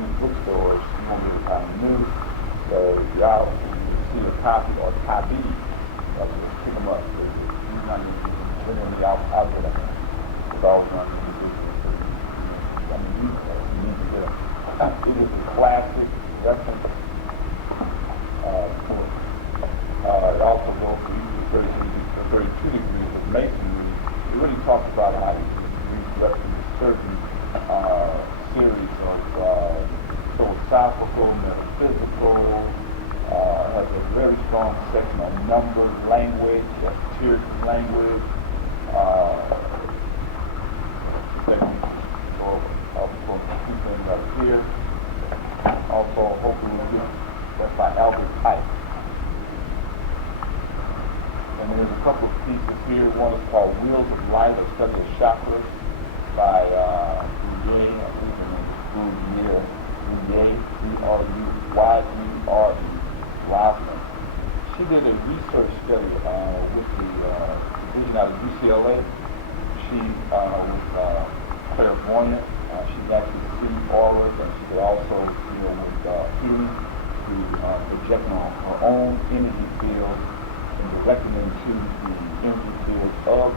in bookstores, you won't get it kind of new. So if you're out and you see a copy or a copy, just pick them up. You're not literally out there. It's all done. I mean, you need to get them. It is a classic reference book. It also goes for 32 degrees of masonry. It really talks about how these degrees represent certain series of philosophical, metaphysical, has a very strong section on numbers, language, spiritual language, also two things up here. Also, hopefully we'll get that's by Albert Pike. And there's a couple of pieces here. One is called Wheels of Light, a study of chakras by Bruyere, I think his name is Bruyere, B-R-U-Y-E-R-E, Rosalind. She did a research study with the division out of UCLA. She was clairvoyant. She could actually see auras, and she could also deal with healing through projecting on her own energy field and directing them to the energy field of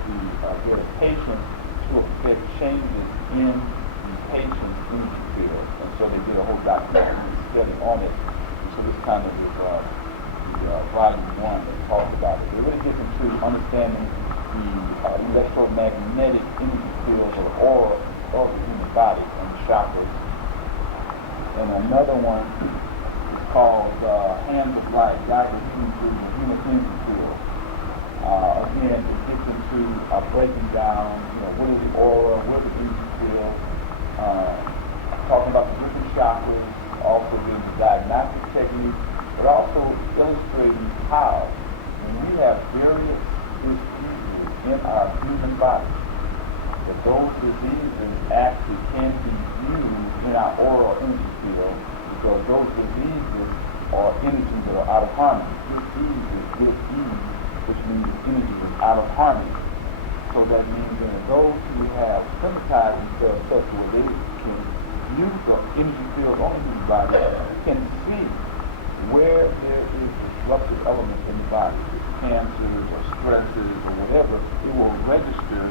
the patient to affect changes in the patient's energy field. And so they did a whole documentary study on it. So this kind of is the volume 1 that talks about it. It really gets into understanding the electromagnetic energy field or aura of the human body and chakras. And another one is called Hands of Light, guiding into the human energy field. Again, it gets into breaking down, what is the aura, what is the energy field, talking about the different chakras, also doing the diagnostic techniques, but also illustrating how when we have various diseases in our human body, that those diseases actually can be used in our aura or energy field because those diseases are energies that are out of harmony. Disease is disease, which means energy is out of harmony. So that means that those who have systematized themselves such that they can use the energy field on the human body can see where there is disruptive elements in the body, cancers or stresses or whatever. It will register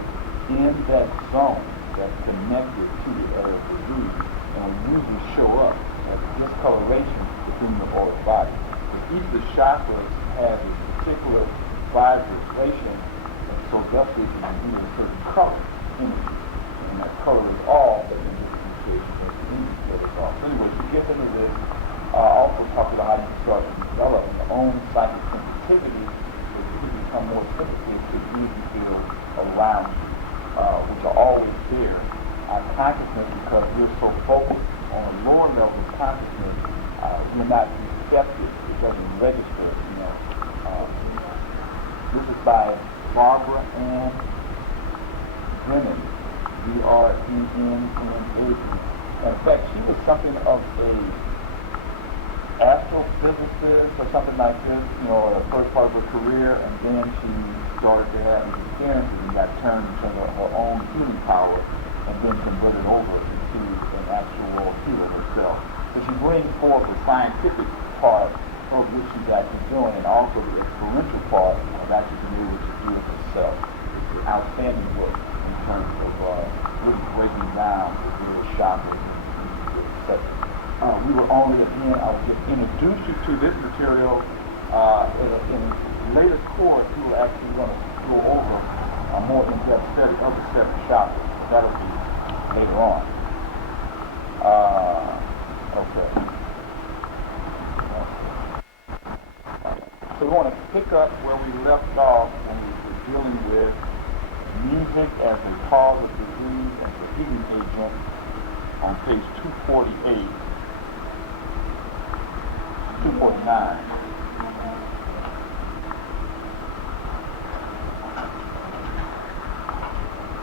in that zone that's connected to the area of disease and will usually show up as discoloration between the whole body. But each of the chakras has a particular vibration, and so therefore it can be a certain color energy, and that color is all that in this situation of disease that it's all. So anyway, she gets into this, also talks about how you start to develop your own psychic sensitivity so that you become more sensitive to the energy field around you. Which are always there. Our consciousness, because we're so focused on a lower level of consciousness, we're not receptive. It doesn't register. This is by Barbara Ann Brennan, B-R-E-N-N-A. In fact, she was something of a astrophysicist or something like this, the first part of her career, and then she started to have experiences and got turned into her own healing power and then converted over into an actual healer herself. So she brings forth the scientific part of what she's actually doing and also the experiential part of actually being able to do it herself. It's an outstanding work in terms of really breaking down the real chakras and etc. We will only, again, I'll just introduce you to this material in a later course. We will actually going to go over a more in-depth study of the 7 chakras. That'll be later on. Okay. So we want to pick up where we left off when we were dealing with music as a cause of disease and a healing agent on page 248. 249.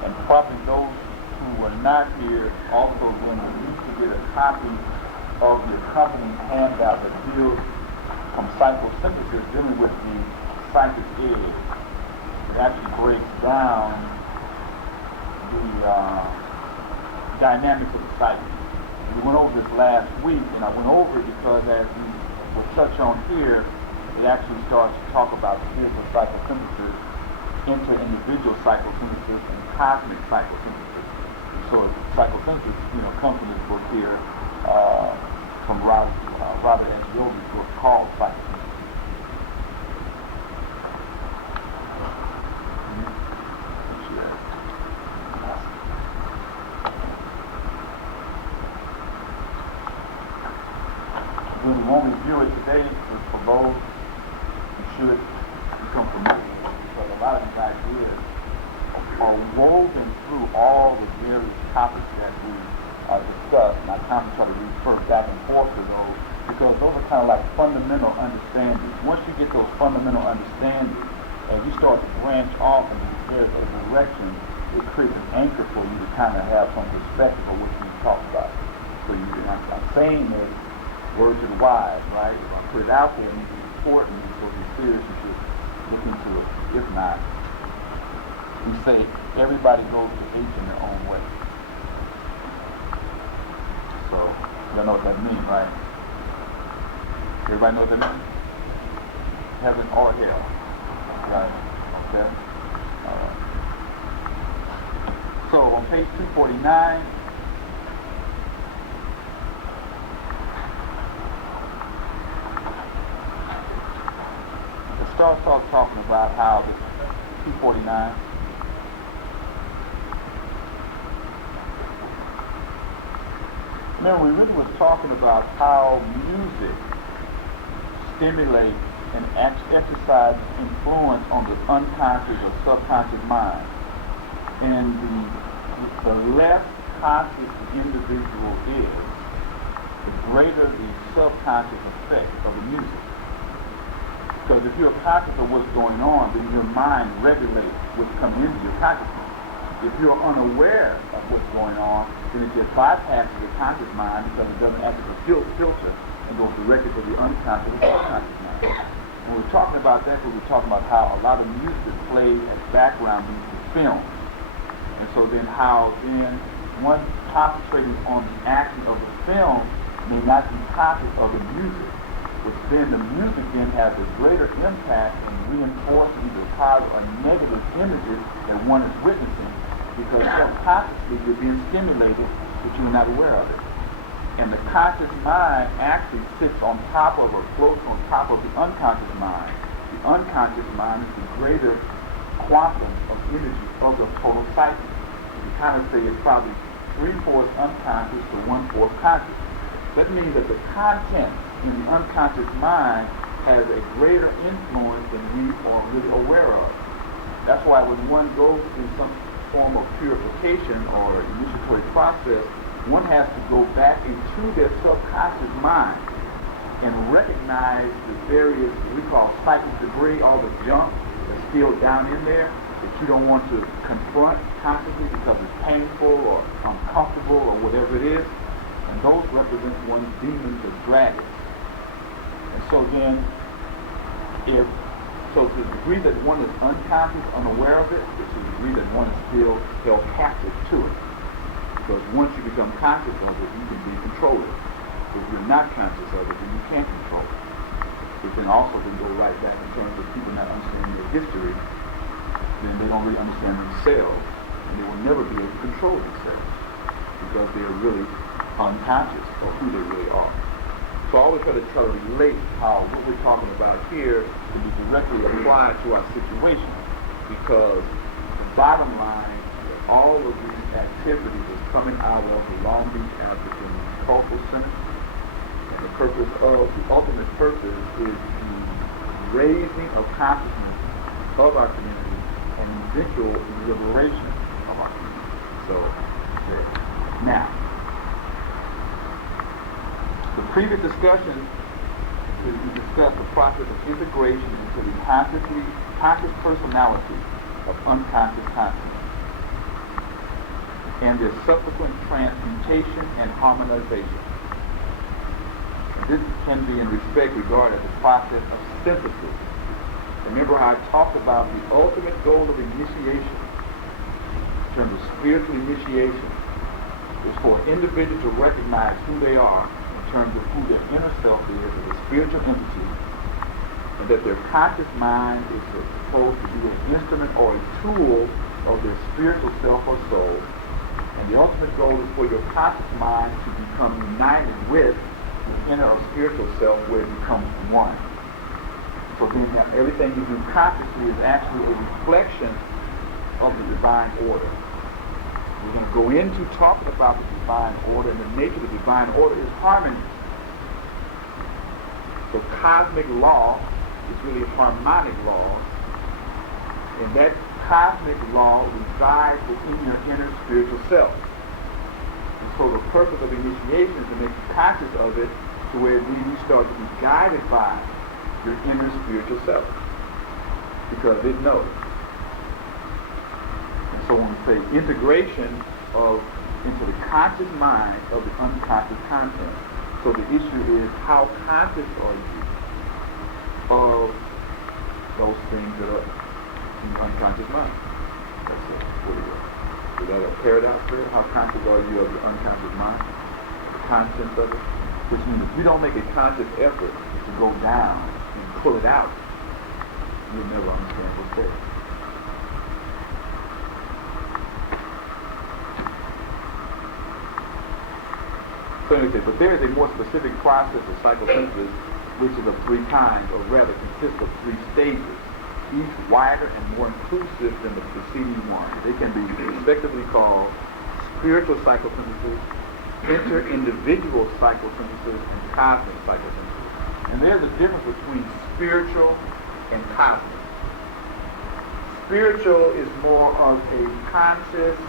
And probably those who were not here also going to need to get a copy of the accompanying handout that deals from Psychosynthesis, dealing with the psychic age. It actually breaks down the dynamics of the psyche. We went over this last week, and I went over it because as we will touch on here, it actually starts to talk about spiritual psychosynthesis, inter-individual psychosynthesis, and cosmic psychosynthesis. So psychosynthesis, comes from this book here, from Robert S. Yogi's book called Psychosynthesis. We won't review it today for those who should become familiar with it, because a lot of these ideas are woven through all the various topics that we discussed, and I kind of try to refer back and forth to those, because those are kind of like fundamental understandings. Once you get those fundamental understandings, and you start to branch off in these various directions, it creates an anchor for you to kind of have some perspective of what you talk about. So I'm saying this, word to the wise, right? If I put it out there, it means it's important, it's supposed to be serious, you should look into it. If not, we say everybody goes to H in their own way. So, you know what that means, right? Everybody know what that means? Heaven or hell, right? Okay? All right. So, on page 249, starts off talking about how this 249. Remember, we really was talking about how music stimulates and exercises influence on the unconscious or subconscious mind. And the less conscious the individual is, the greater the subconscious effect of the music. Because if you're conscious of what's going on, then your mind regulates what's coming into your consciousness. If you're unaware of what's going on, then it just bypasses your conscious mind because it doesn't act as a filter and goes directly to the unconscious or subconscious mind. When we're talking about that, we're talking about how a lot of music is played as background music in films. And so then how then one concentrating on the action of the film may not be conscious of the music. Which then the music then has a greater impact in reinforcing either positive or negative images that one is witnessing, because subconsciously you're being stimulated, but you're not aware of it. And the conscious mind actually sits on top of or floats on top of the unconscious mind. The unconscious mind is the greater quantum of energy of the total psyche. You kind of say it's probably 3/4 unconscious to 1/4 conscious. That means that the content in the unconscious mind has a greater influence than we are really aware of. That's why when one goes through some form of purification or initiatory process, one has to go back into their subconscious mind and recognize the various, we call psychic debris, all the junk that's still down in there that you don't want to confront consciously because it's painful or uncomfortable or whatever it is. And those represent one's demons or dragons. And so then, to the degree that one is unconscious, unaware of it, it's to the degree that one is still held captive to it. Because once you become conscious of it, you can be controlled. If you're not conscious of it, then you can't control it. It can also go right back in terms of people not understanding their history, then they don't really understand themselves, and they will never be able to control themselves because they're really unconscious of who they really are. So I always try to relate how what we're talking about here can be directly applied to our situation, because the bottom line, all of these activities is coming out of the Long Beach African Cultural Center, and the ultimate purpose is the raising of consciousness of our community and eventual liberation of our community. So, now, the previous discussion, we discussed the process of integration into the conscious personality of unconscious consciousness, and their subsequent transmutation and harmonization. And this can be in respect regarded as the process of synthesis. Remember how I talked about the ultimate goal of initiation, in terms of spiritual initiation, is for an individual to recognize who they are in terms of who their inner self is as a spiritual entity, and that their conscious mind is supposed to be an instrument or a tool of their spiritual self or soul. And the ultimate goal is for your conscious mind to become united with the inner or spiritual self, where it becomes one. So then everything you do consciously is actually a reflection of the divine order. We're going to go into talking about the divine order, and the nature of the divine order is harmony. So cosmic law is really harmonic laws, and that cosmic law resides within your inner spiritual self. And so the purpose of initiation is to make you conscious of it, to where you start to be guided by your inner spiritual self, because it knows. And so when we say integration into the conscious mind of the unconscious content, so the issue is, how conscious are you of those things that are in the unconscious mind? That's it. Is that a paradox there? How conscious are you of the unconscious mind? The contents of it? Which means if you don't make a conscious effort to go down and pull it out, you'll never understand what's there. So anyway, but there is a more specific process of psychosynthesis, which is of three kinds, or rather consists of three stages, each wider and more inclusive than the preceding one. They can be respectively called spiritual psychosynthesis, inter-individual psychosynthesis, and cosmic psychosynthesis. And there's a difference between spiritual and cosmic. Spiritual is more of a conscious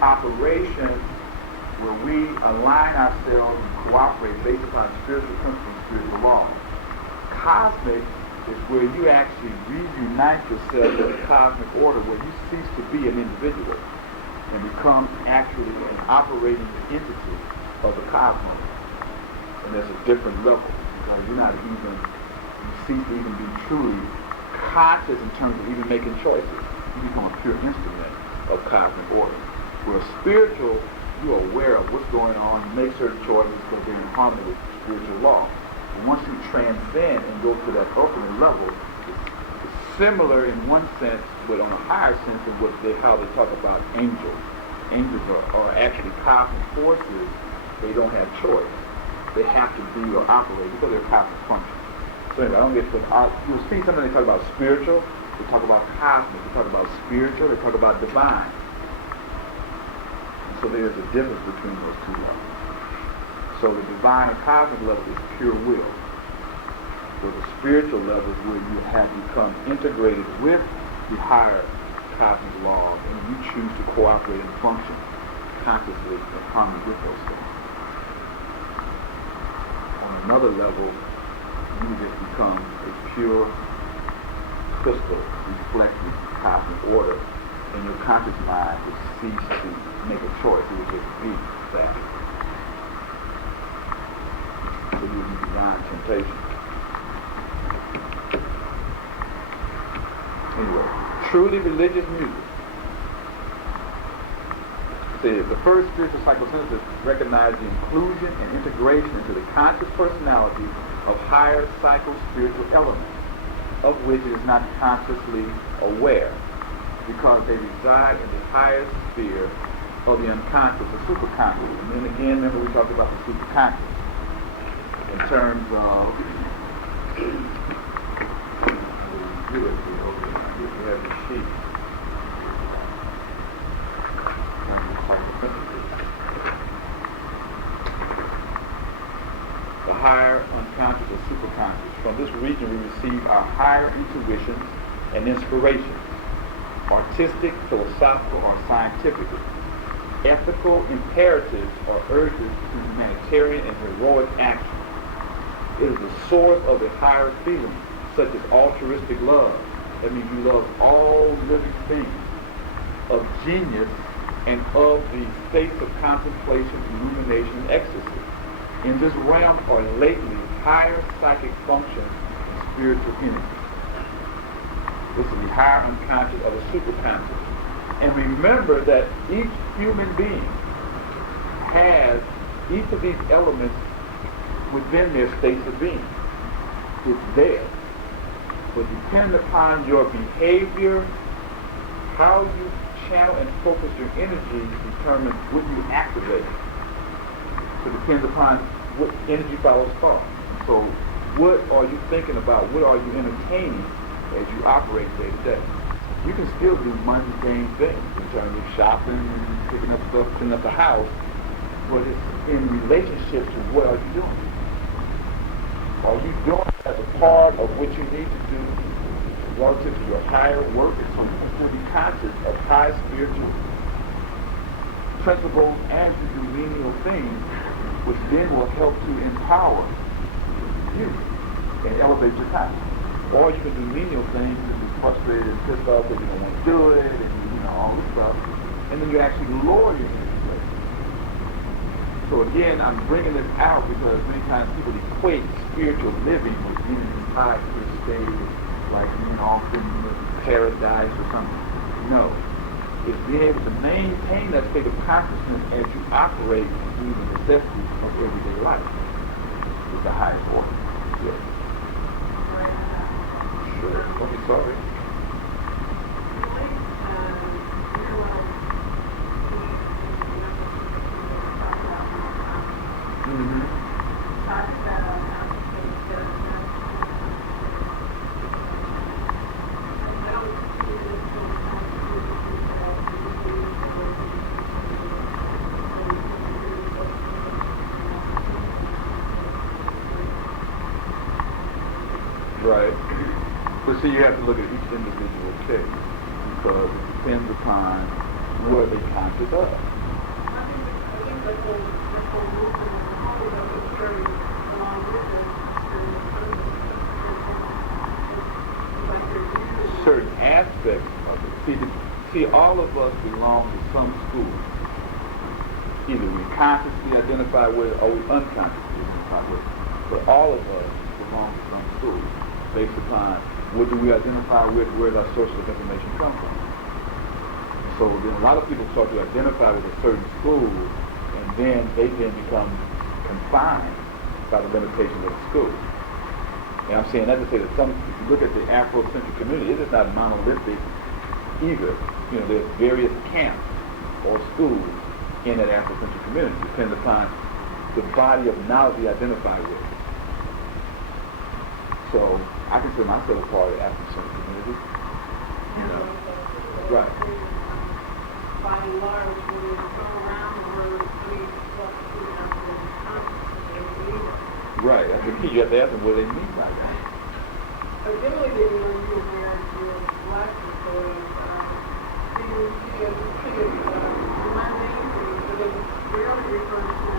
operation where we align ourselves and cooperate based upon spiritual principles and spiritual laws. Cosmic is where you actually reunite yourself with the cosmic order, where you cease to be an individual and become actually an operating entity of the cosmos. And there's a different level, because you cease to even be truly conscious in terms of even making choices. You become a pure instrument of cosmic order. Where spiritual, you're aware of what's going on, you make certain choices because they're in harmony with spiritual law. But once you transcend and go to that ultimate level, it's similar in one sense, but on a higher sense in how they talk about angels. Angels are actually cosmic forces. They don't have choice. They have to be or operate because they're cosmic functions. So anyway, I don't get to you'll see something they talk about spiritual, they talk about cosmic, they talk about spiritual, they talk about divine. So there's a difference between those two levels. So the divine or cosmic level is pure will. So the spiritual level is where you have become integrated with the higher cosmic laws, and you choose to cooperate and function consciously in harmony with those things. On another level, you just become a pure crystal reflecting cosmic order, and your conscious mind will cease to make a choice. It will just be that. So you will be beyond temptation. Anyway, truly religious music. The first spiritual psychosynthesis recognized the inclusion and integration into the conscious personality of higher psycho-spiritual elements, of which it is not consciously aware, because they reside in the highest sphere of the unconscious, the superconscious. And then again, remember we talked about the superconscious in terms of have the sheet. The higher unconscious or superconscious. From this region we receive our higher intuitions and inspirations, artistic, philosophical, or scientific, ethical imperatives or urges to humanitarian and heroic action. It is the source of the higher feelings, such as altruistic love. That means you love all living things, of genius, and of the states of contemplation, illumination, and ecstasy. In this realm are lately higher psychic functions and spiritual entities. This is the higher unconscious or the superconscious. And remember that each human being has each of these elements within their states of being. It's there. But depending upon your behavior, how you channel and focus your energy determines what you activate. So it depends upon what energy follows thought. So what are you thinking about? What are you entertaining as you operate day to day? You can still do mundane things in terms of shopping, picking up stuff, cleaning up the house, but it's in relationship to what are you doing? Are you doing it as a part of what you need to do relative to your higher work? It's something to be conscious of high spiritual principles as you do menial things, which then will help to empower you and elevate your consciousness. Or you can do menial things and be frustrated and pissed off that you don't want to do it, and all this stuff, and then you actually lower your energy. So again, I'm bringing this out because many times people equate spiritual living with being in a high state, like being off in paradise or something. No. It's being able to maintain that state of consciousness as you operate and do the necessities of everyday life. It's the highest order. Yes. Sure. Okay, sorry. Right. But see, you have to look at each individual case because it depends upon what they're conscious of. Certain aspects of it. See, all of us belong to some school. Either we consciously identify with it or we unconsciously identify with it. But all of us belong to some school. Based upon what do we identify with, where does our sources of information come from. So then a lot of people start to identify with a certain school, and then they become confined by the limitations of the school. And I'm saying that to say that if you look at the Afrocentric community, it is not monolithic either. There's various camps or schools in that Afrocentric community, depending upon the body of knowledge we identify with. So I consider myself a part of the African community. Right. By and large, when you go around the world, right. That's the key. You have to ask them what they mean by that. I generally didn't know you were married to your black people. You mundane things, but it was rarely referred to.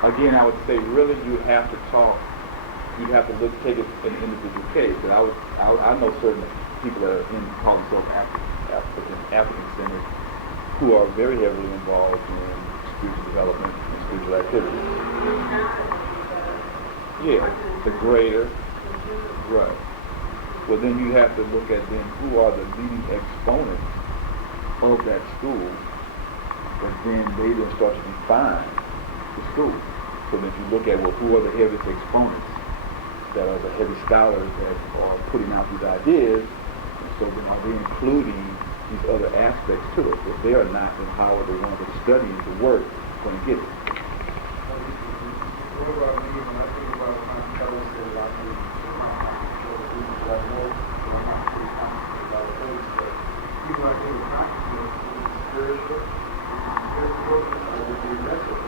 Again, I would say really you have to talk, you have to take it in an individual case. But I know certain people that are call themselves African centers who are very heavily involved in spiritual development and spiritual activities. Yeah, the greater. Right. Well, then you have to look at then who are the leading exponents of that school, but then they then start to define the school. So that you look at, well, who are the heaviest exponents that are the heavy scholars that are putting out these ideas, and so then are they including these other aspects to it? If they are not, then how are the ones that are studying the work going to get it? What about me when I think about my fellows that I think I know, but I'm not pretty confident about things, but people I think are confident in spiritual, I would be mental.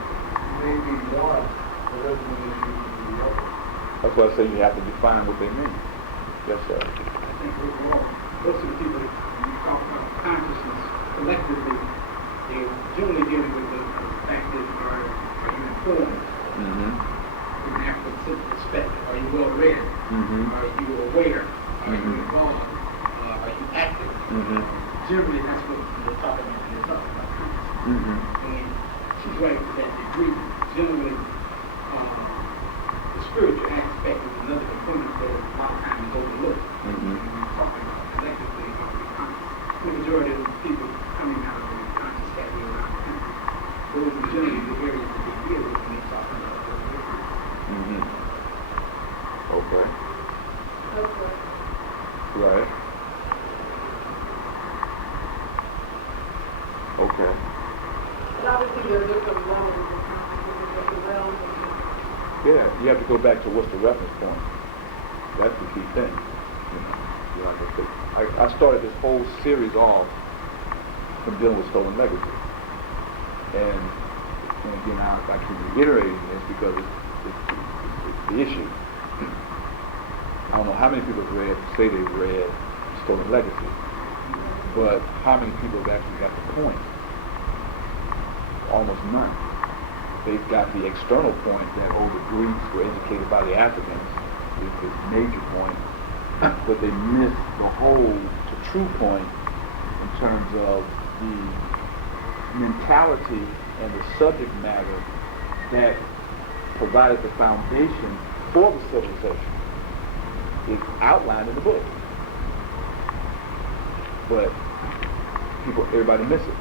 Maybe one, but doesn't mean it should be the other. That's why I say you have to define what they mean. Yes, sir. I think overall, most of the people that you talk about consciousness collectively, they're generally dealing with the fact that are you informed? Mm-hmm. From an African perspective, are you well read? Mm-hmm. Are you aware? Are you Mm-hmm. involved? Are you active? Mm-hmm. Generally, that's what they're talking about. They're talking about consciousness. Mm-hmm. And she's right to that degree. Generally, the spiritual aspect is another component that a lot of times is overlooked. Mm-hmm. When we're talking about collectively or the conscious. The majority of the people coming out of the conscious category around the country, those are generally the areas that they deal with when they talk about the different. Mm-hmm. Okay. Okay. Right. Okay. And obviously there are different levels of consciousness, different realms of Yeah, you have to go back to what's the reference point. That's the key thing. You know, like I said, I started this whole series off from dealing with stolen legacy. And again, I keep reiterating this because it's the issue. I don't know how many people have say they've read Stolen Legacy, but how many people have actually got the point? Almost none. They've got the external point that, the Greeks were educated by the Africans, is the major point, but they miss the whole, the true point in terms of the mentality and the subject matter that provided the foundation for the civilization. It's outlined in the book, but everybody misses it.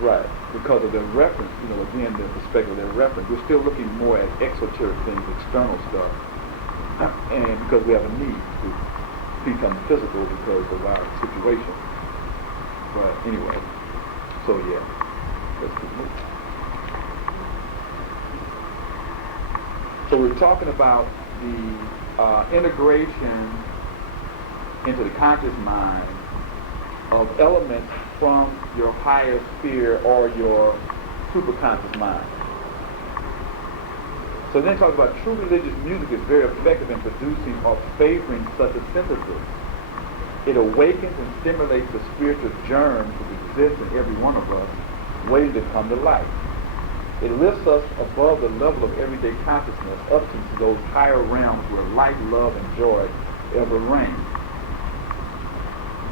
Right, because of their reference, again, the perspective of their reference. We're still looking more at exoteric things, external stuff, and because we have a need to become physical because of our situation. But anyway, so yeah, let's keep moving. So we're talking about the integration into the conscious mind of elements from your higher sphere or your superconscious mind. So then it talks about true religious music is very effective in producing or favoring such a synthesis. It awakens and stimulates the spiritual germs that exist in every one of us, waiting to come to life. It lifts us above the level of everyday consciousness up to those higher realms where light, love, and joy ever reign.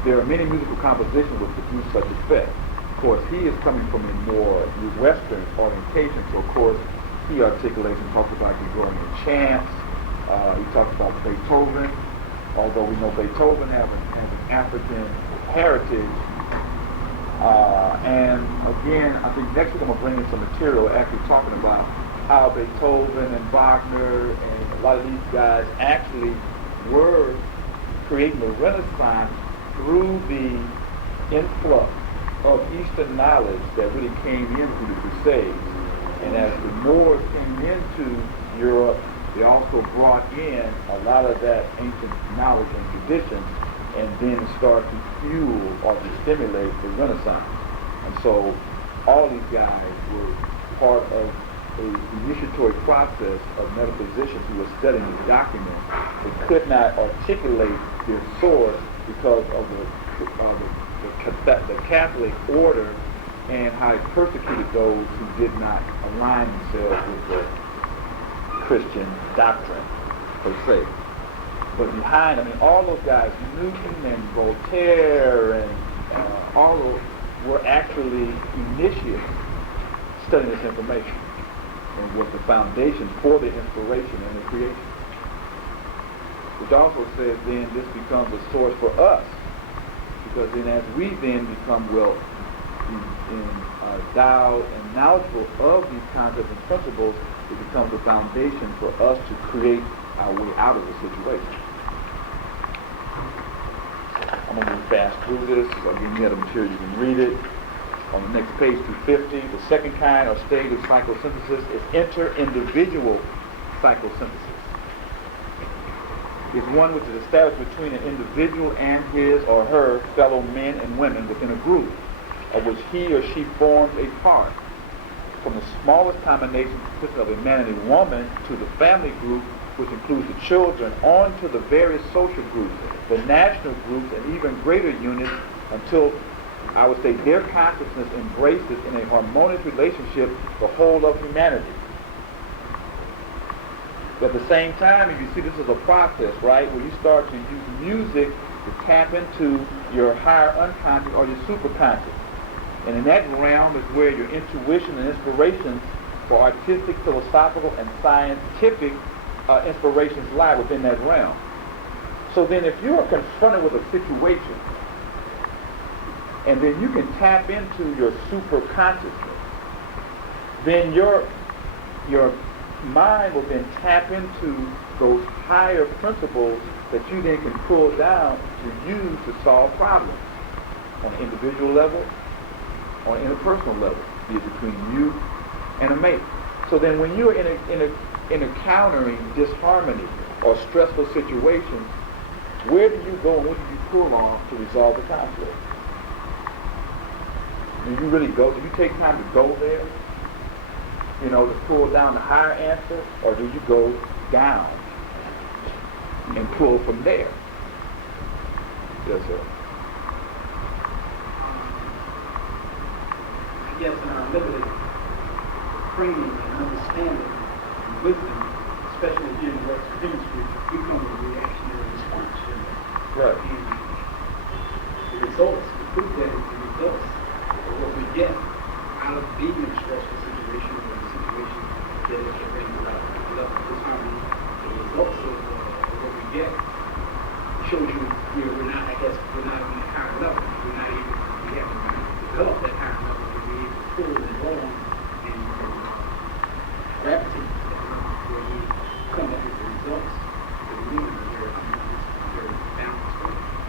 There are many musical compositions which produce such effect. Of course, he is coming from a more Western orientation, so of course he articulates and talks about Gregorian chants. He talks about Beethoven, although we know Beethoven has an African heritage. And again, I think next week I'm going to bring in some material actually talking about how Beethoven and Wagner and a lot of these guys actually were creating the Renaissance through the influx of Eastern knowledge that really came in through the Crusades. And as the Moors came into Europe, they also brought in a lot of that ancient knowledge and traditions, and then start to fuel or to stimulate the Renaissance. And so all these guys were part of an initiatory process of metaphysicians who were studying these documents. They could not articulate their source because of the Catholic order and how it persecuted those who did not align themselves with the Christian doctrine per se. But behind, all those guys, Newton and Voltaire and all those were actually initiates studying this information and was the foundation for the inspiration and the creation. Which also says then this becomes a source for us, because then as we then become endowed and knowledgeable of these concepts and principles, it becomes a foundation for us to create our way out of the situation. I'm going to move fast through this. Again, you have the material, you can read it. On the next page, 250, the second kind or stage of psychosynthesis is inter-individual psychosynthesis. It's one which is established between an individual and his or her fellow men and women within a group, of which he or she forms a part. From the smallest combination consisting of a man and a woman to the family group, which includes the children, on to the various social groups, the national groups, and even greater units, until, I would say, their consciousness embraces in a harmonious relationship the whole of humanity. But at the same time, if you see, this is a process, right, where you start to use music to tap into your higher unconscious or your superconscious. And in that realm is where your intuition and inspirations for artistic, philosophical, and scientific inspirations lie within that realm. So then if you are confronted with a situation, and then you can tap into your super consciousness, then your mind will then tap into those higher principles that you then can pull down to use to solve problems on an individual level, on an interpersonal level, be it between you and a mate. So then when you're encountering disharmony or stressful situations, where do you go and what do you pull on to resolve the conflict? Do you really go, do you take time to go there, to pull down the higher answer, or do you go down and pull from there? Yes, sir. I guess in our limited training and understanding and wisdom, especially here in Western Hemisphere, we come with a reactionary response. Right. And the results, the proof that is the results of what we get out of being in a stressful situation or a situation that is bringing about a level of disharmony, the results of what we get shows you we're not, I guess, we're not on the higher level. We're not even, we haven't developed that higher level where we're able to pull and roll and gravitate where we come up with the results that we need.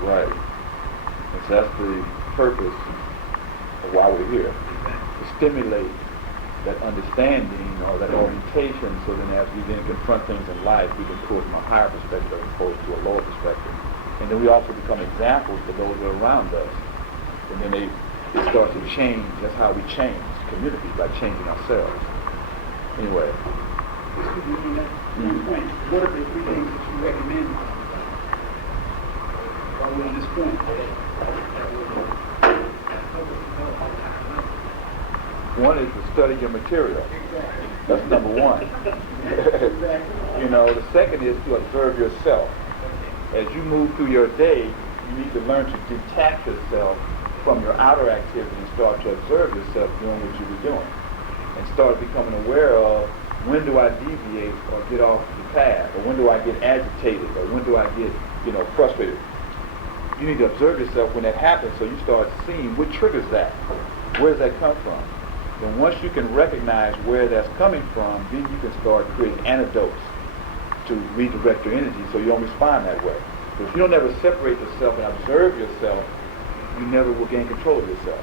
Right. And so that's the purpose of why we're here. To stimulate that understanding or that orientation so then as we then confront things in life, we can pull from a higher perspective as opposed to a lower perspective. And then we also become examples to those that are around us. And then it starts to change. That's how we change communities, by changing ourselves. Anyway. What are the three things that you recommend while we're on this point that will help us develop our higher level? One is to study your material. Exactly. That's number one. Exactly. The second is to observe yourself. As you move through your day, you need to learn to detach yourself from your outer activity and start to observe yourself doing what you were doing. And start becoming aware of when do I deviate or get off the path, or when do I get agitated, or when do I get, frustrated. You need to observe yourself when that happens so you start seeing what triggers that. Where does that come from? Then once you can recognize where that's coming from, then you can start creating antidotes to redirect your energy so you don't respond that way. But if you don't ever separate yourself and observe yourself, you never will gain control of yourself.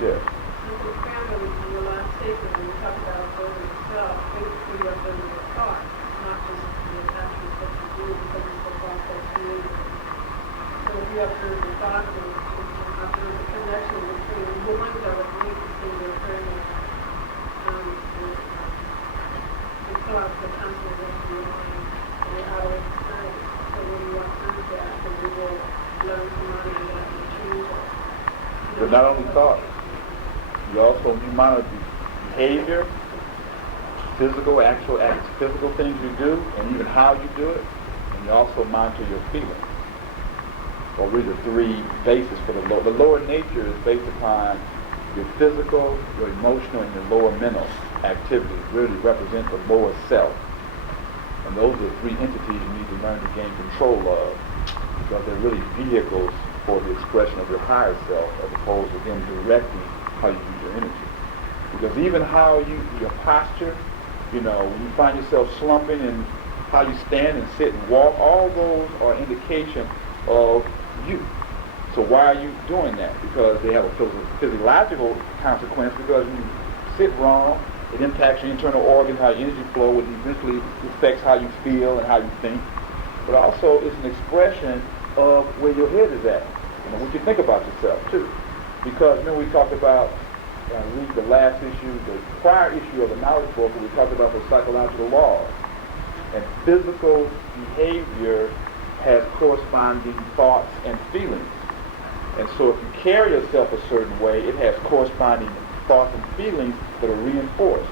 Yeah. Mr. Campbell, in your last statement, when you talk about observing yourself, basically you're observing your thoughts, not just the actions that you do because it's the thoughts that create it. So if you observe your thoughts and observe the connection between the ones that are linked between your occurring the thoughts that constantly go through your mind and your outer experience. So when you observe that, then you will learn to monitor that and change it. But not only thoughts, you monitor behavior, physical things you do, and even how you do it, and you also monitor your feelings. Or really the three bases for the lower. The lower nature is based upon your physical, your emotional, and your lower mental activities really represent the lower self. And those are the three entities you need to learn to gain control of, because they're really vehicles for the expression of your higher self as opposed to them directing how you use your energy. Because even how your posture, when you find yourself slumping and how you stand and sit and walk, all those are indication of you. So why are you doing that? Because they have a physiological consequence, because when you sit wrong, it impacts your internal organs, how your energy flow, which eventually affects how you feel and how you think. But also it's an expression of where your head is at, what you think about yourself too. Because remember we talked about, read the last issue, the prior issue of the knowledge book, where we talked about the psychological laws. And physical behavior has corresponding thoughts and feelings. And so if you carry yourself a certain way, it has corresponding thoughts and feelings that are reinforced.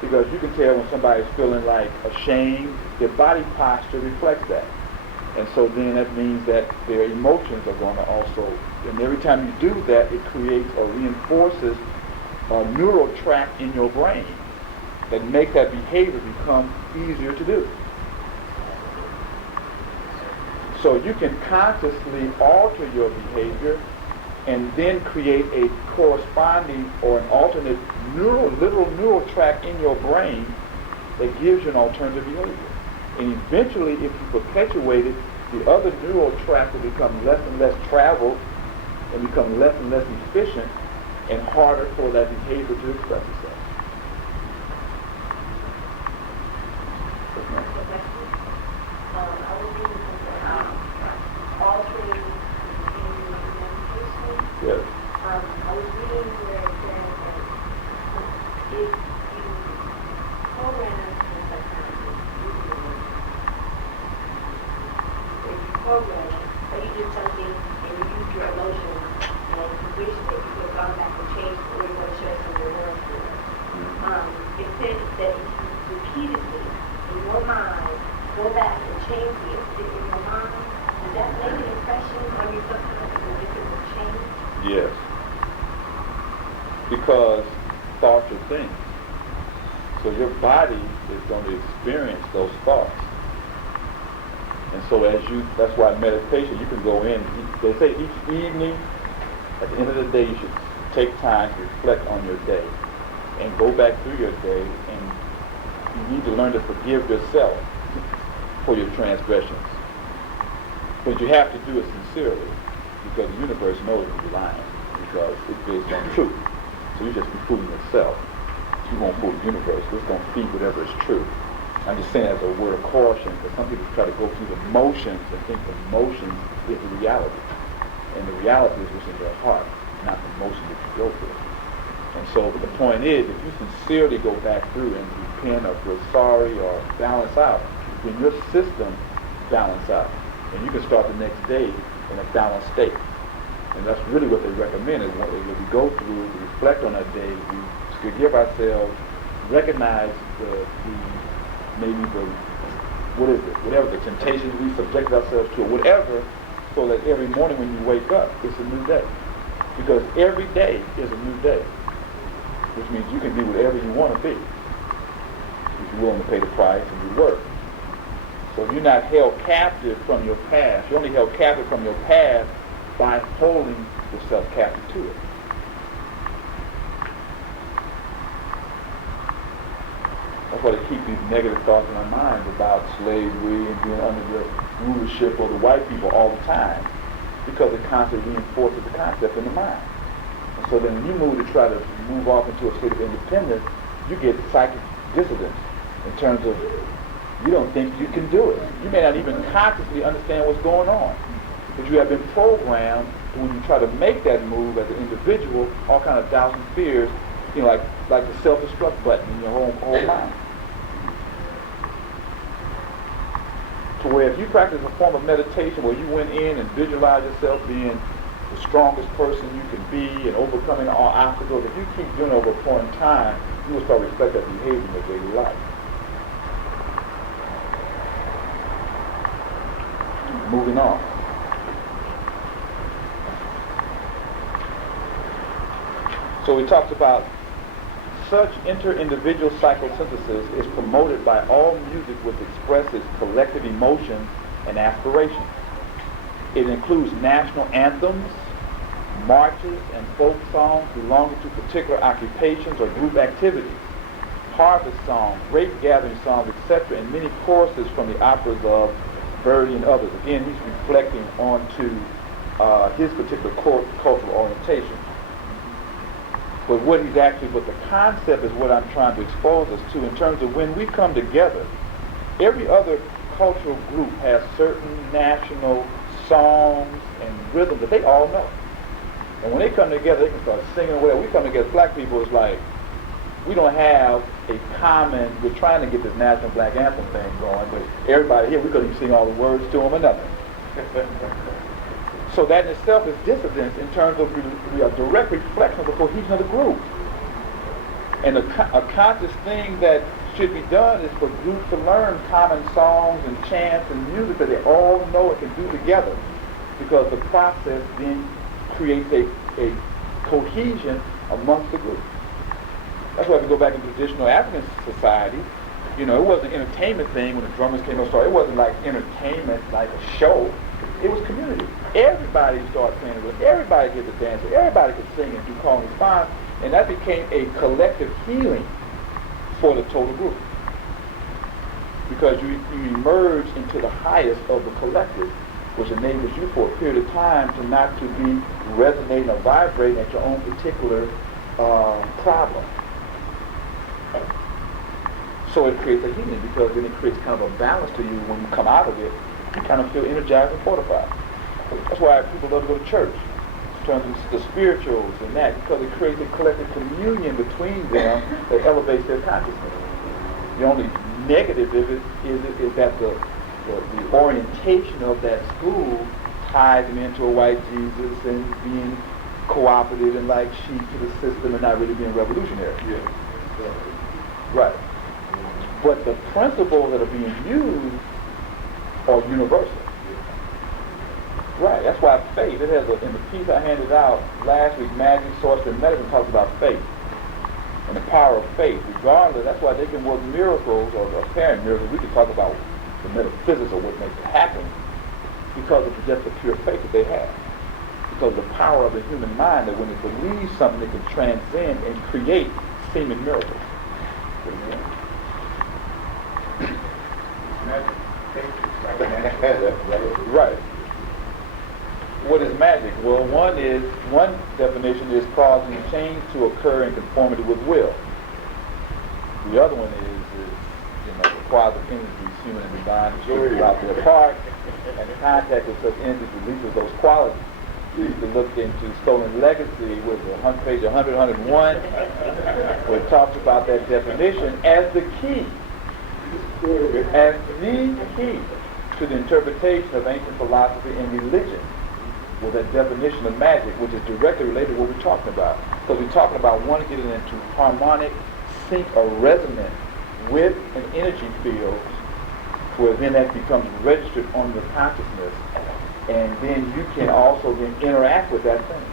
Because you can tell when somebody's feeling like ashamed, their body posture reflects that. And so then that means that their emotions are going to also, and every time you do that, it creates or reinforces neural track in your brain that make that behavior become easier to do. So you can consciously alter your behavior and then create a corresponding or an alternate literal neural track in your brain that gives you an alternative behavior. And eventually, if you perpetuate it, the other neural track will become less and less traveled and become less and less efficient and harder for that behavior to express itself. I was reading something altering in meditation. Yes. I was reading where it said that if you program in psychology, if you program, or you do something and you use your emotions and you wish that you could have gone back and changed or you want to share some of your words with it. It says that if you repeatedly in your mind go back and change the incident in your mind, does that make an impression on your subconscious as if it will change? Yes. Because thoughts are things. So your body is going to experience those thoughts. And so that's why meditation, you can go in, they say each evening, at the end of the day, you should take time to reflect on your day and go back through your day, and you need to learn to forgive yourself for your transgressions. But you have to do it sincerely, because the universe knows you're lying, because it's based on truth. So you just be fooling yourself. You won't fool the universe. It's going to feed whatever is true. I'm just saying as a word of caution, because some people try to go through the motions and think the motions is the reality. And the reality is what's in your heart, not the motion that you go through. And so the point is, if you sincerely go back through and repent or feel sorry or balance out, then your system balance out. And you can start the next day in a balanced state. And that's really what they recommend. Is when we go through, we reflect on that day, we forgive ourselves, recognize whatever the temptations we subjected ourselves to, or whatever, so that every morning when you wake up, it's a new day. Because every day is a new day, which means you can be whatever you want to be, if you're willing to pay the price and do work. So you're not held captive from your past. You're only held captive from your past by holding yourself captive to it. That's why they keep these negative thoughts in our minds about slavery and being under the rulership of the white people all the time, because it constantly reinforces the concept in the mind. And so then when you move to try to move off into a state of independence, you get psychic dissonance in terms of you don't think you can do it. You may not even consciously understand what's going on, but you have been programmed to, when you try to make that move as an individual, all kind of doubts and fears, like the self-destruct button in your whole mind. To where if you practice a form of meditation where you went in and visualize yourself being the strongest person you can be and overcoming all obstacles, if you keep doing it over a point in time, you will start reflecting that behavior in your daily life. Moving on. So we talked about such inter-individual psychosynthesis is promoted by all music which expresses collective emotions and aspirations. It includes national anthems, marches, and folk songs belonging to particular occupations or group activities, harvest songs, grape gathering songs, etc., and many choruses from the operas of Verdi and others. Again, he's reflecting onto his particular cultural orientation. But the concept is what I'm trying to expose us to in terms of when we come together. Every other cultural group has certain national songs and rhythms that they all know. And when they come together, they can start singing or whatever. We come together, black people, it's like, we don't have a common, we're trying to get this national black anthem thing going, but everybody here, we couldn't even sing all the words to them or nothing. So that in itself is dissonance in terms of a direct reflection of the cohesion of the group. And a conscious thing that should be done is for groups to learn common songs and chants and music that they all know and can do together, because the process then creates a cohesion amongst the group. That's why if you go back in traditional African society, you know, it wasn't an entertainment thing when the drummers came up. It wasn't like entertainment, like a show. It was community. Everybody started playing the rhythm. Everybody could dance. Everybody could sing and do call and response. And that became a collective healing for the total group. Because you emerge into the highest of the collective, which enables you for a period of time to not to be resonating or vibrating at your own particular problem. So it creates a healing, because then it creates kind of a balance to you when you come out of it. You kind of feel energized and fortified. That's why people love to go to church, in terms of the spirituals and that, because it creates a collective communion between them that elevates their consciousness. The only negative of it is that the orientation of that school ties them into a white Jesus and being cooperative and like sheep to the system and not really being revolutionary. Yeah. Right. But the principles that are being used are universal. Right. That's why faith, it has in the piece I handed out last week, Magic, Sorcery, and Medicine, talks about faith and the power of faith. Regardless, that's why they can work miracles or apparent miracles. We can talk about the metaphysics of what makes it happen because of just the pure faith that they have. Because of the power of the human mind, that when it believes something, it can transcend and create seeming miracles. Right. What is magic? Well, one definition is causing change to occur in conformity with will. The other one is the quantum energies, human and divine, distributed out there apart, and the contact with such energies releases those qualities. We used to look into Stolen Legacy with page 100, 101, where it talks about that definition as the key to the interpretation of ancient philosophy and religion, with that definition of magic, which is directly related to what we're talking about. Because we're talking about one getting into harmonic sync or resonance with an energy field, where then that becomes registered on your consciousness, and then you can also then interact with that thing.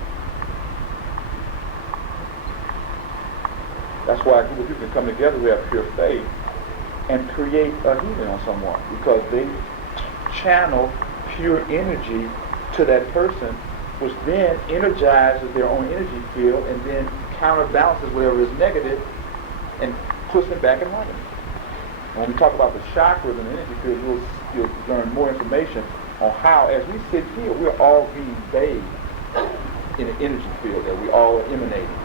That's why a group of people can come together who have pure faith and create a healing on someone, because they channel pure energy to that person, which then energizes their own energy field and then counterbalances whatever is negative and puts them back in alignment. When we talk about the chakras and the energy field, you'll learn more information on how, as we sit here, we're all being bathed in an energy field that we all are emanating.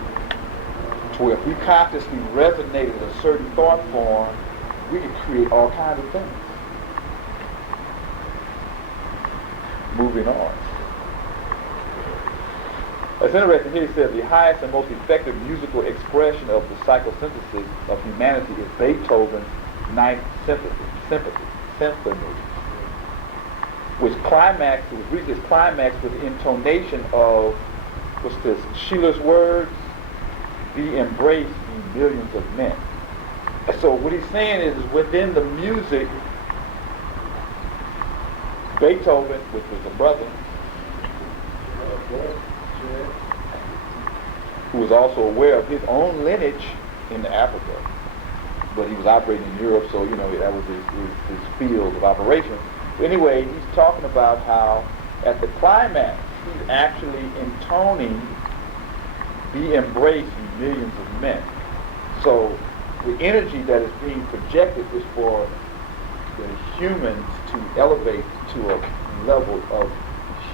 So if we consciously resonate with a certain thought form, we can create all kinds of things. Moving on. It's interesting here, he says the highest and most effective musical expression of the psychosynthesis of humanity is Beethoven's Ninth Symphony, which reached its climax with the intonation of, what's this, Schiller's words, "Be embraced, ye millions of men." So what he's saying is within the music, Beethoven, which was a brother, who was also aware of his own lineage in Africa, but he was operating in Europe, so that was his field of operation. But anyway, he's talking about how at the climax he's actually intoning "Be embraced, ye millions of men." So the energy that is being projected is for the humans to elevate to a level of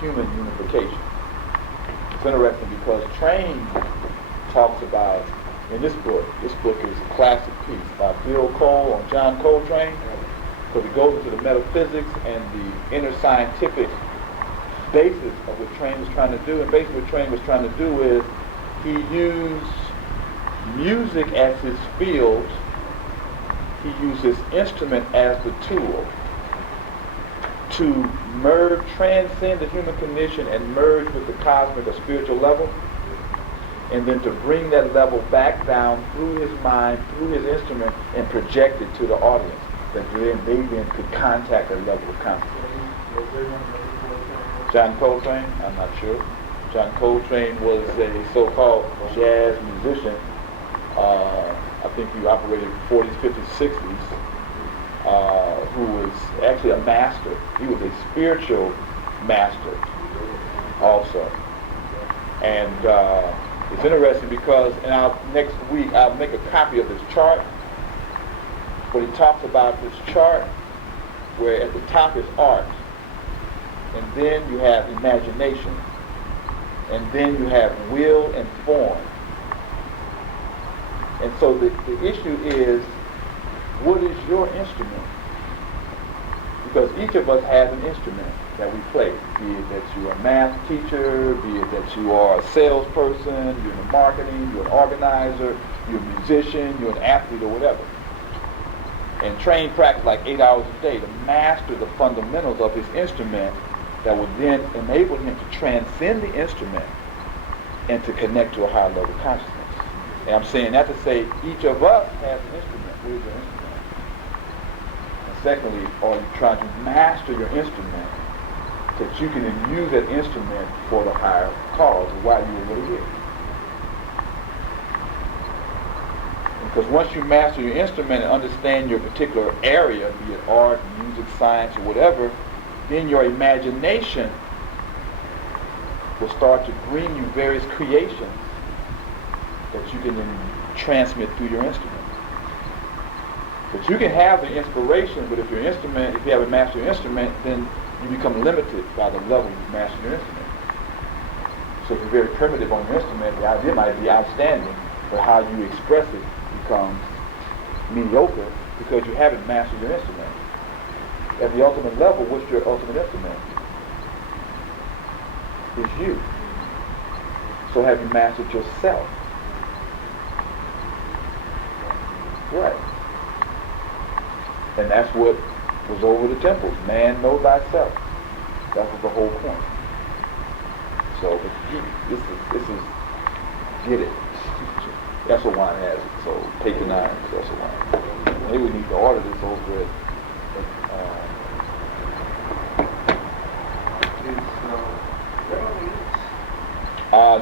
human unification. It's interesting because Train talks about, in this book is a classic piece by Bill Cole on John Coltrane, because it goes into the metaphysics and the inner scientific basis of what Train was trying to do. And basically what Train was trying to do is he used music as his field, he used his instrument as the tool to transcend the human condition and merge with the cosmic or spiritual level, and then to bring that level back down through his mind, through his instrument, and project it to the audience, that they then could contact that level of consciousness. John Coltrane? I'm not sure. John Coltrane was a so-called jazz musician I think he operated 40s, 50s, 60s, who was actually a master. He was a spiritual master also. And it's interesting because next week I'll make a copy of this chart, but he talks about this chart where at the top is art, and then you have imagination, and then you have will and form. And so the issue is, what is your instrument? Because each of us has an instrument that we play, be it that you're a math teacher, be it that you are a salesperson, you're in marketing, you're an organizer, you're a musician, you're an athlete or whatever. And train practice like 8 hours a day to master the fundamentals of his instrument that would then enable him to transcend the instrument and to connect to a higher level of consciousness. And I'm saying that to say each of us has an instrument. What is your instrument? And secondly, are you trying to master your instrument that you can then use that instrument for the higher cause of why you were really here? Because once you master your instrument and understand your particular area, be it art, music, science, or whatever, then your imagination will start to bring you various creations that you can then transmit through your instrument. But you can have the inspiration, but if you haven't mastered your instrument, then you become limited by the level you master your instrument. So if you're very primitive on your instrument, the idea might be outstanding, but how you express it becomes mediocre because you haven't mastered your instrument. At the ultimate level, what's your ultimate instrument? It's you. So have you mastered yourself? Right. And that's what was over the temples. Man, know thyself. That was the whole point. So this is get it. That's what wine has it. So patronize. That's what wine. Maybe we need to order this over at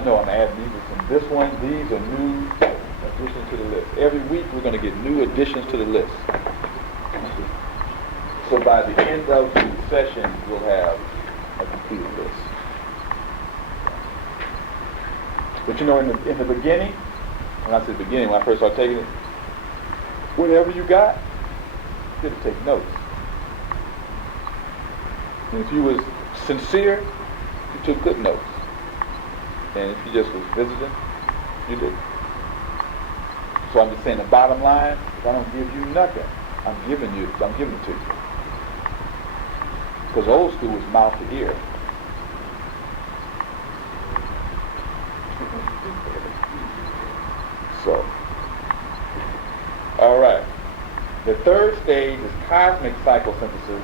no, I'm adding these. These are new additions to the list. Every week we're going to get new additions to the list. So by the end of the session, we'll have a completed list. But you know, in the beginning, when I say beginning, when I first started taking it, whatever you got, you had to take notes. And if you was sincere, you took good notes. And if you just was visiting, you did. So I'm just saying the bottom line, if I don't give you nothing, I'm giving it to you. Because old school was mouth to ear. So, all right. The third stage is cosmic psychosynthesis.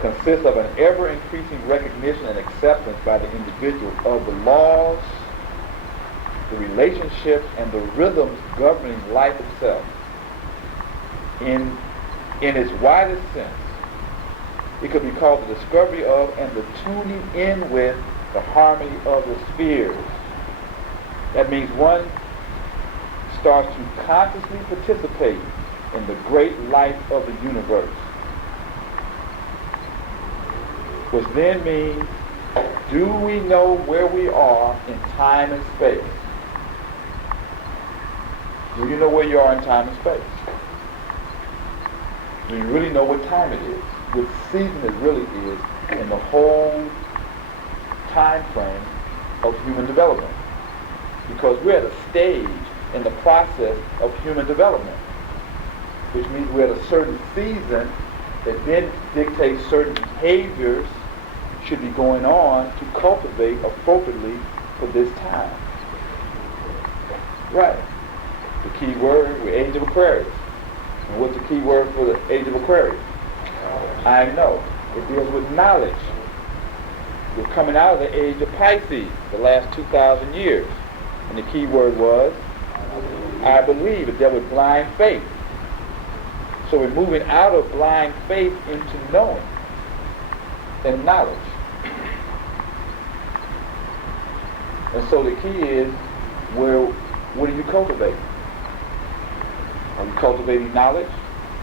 Consists of an ever-increasing recognition and acceptance by the individual of the laws, the relationships, and the rhythms governing life itself. In its widest sense, it could be called the discovery of and the tuning in with the harmony of the spheres. That means one starts to consciously participate in the great life of the universe. Which then means, do we know where we are in time and space? Do you know where you are in time and space? Do you really know what time it is? What season it really is in the whole time frame of human development? Because we're at a stage in the process of human development, which means we're at a certain season that then dictates certain behaviors should be going on to cultivate appropriately for this time. Right. The key word, we're Age of Aquarius. And what's the key word for the Age of Aquarius? I know. It deals with knowledge. We're coming out of the Age of Pisces, the last 2,000 years. And the key word was, I believe. It dealt with blind faith. So we're moving out of blind faith into knowing and knowledge. And so the key is, what do you cultivate? Are you cultivating knowledge?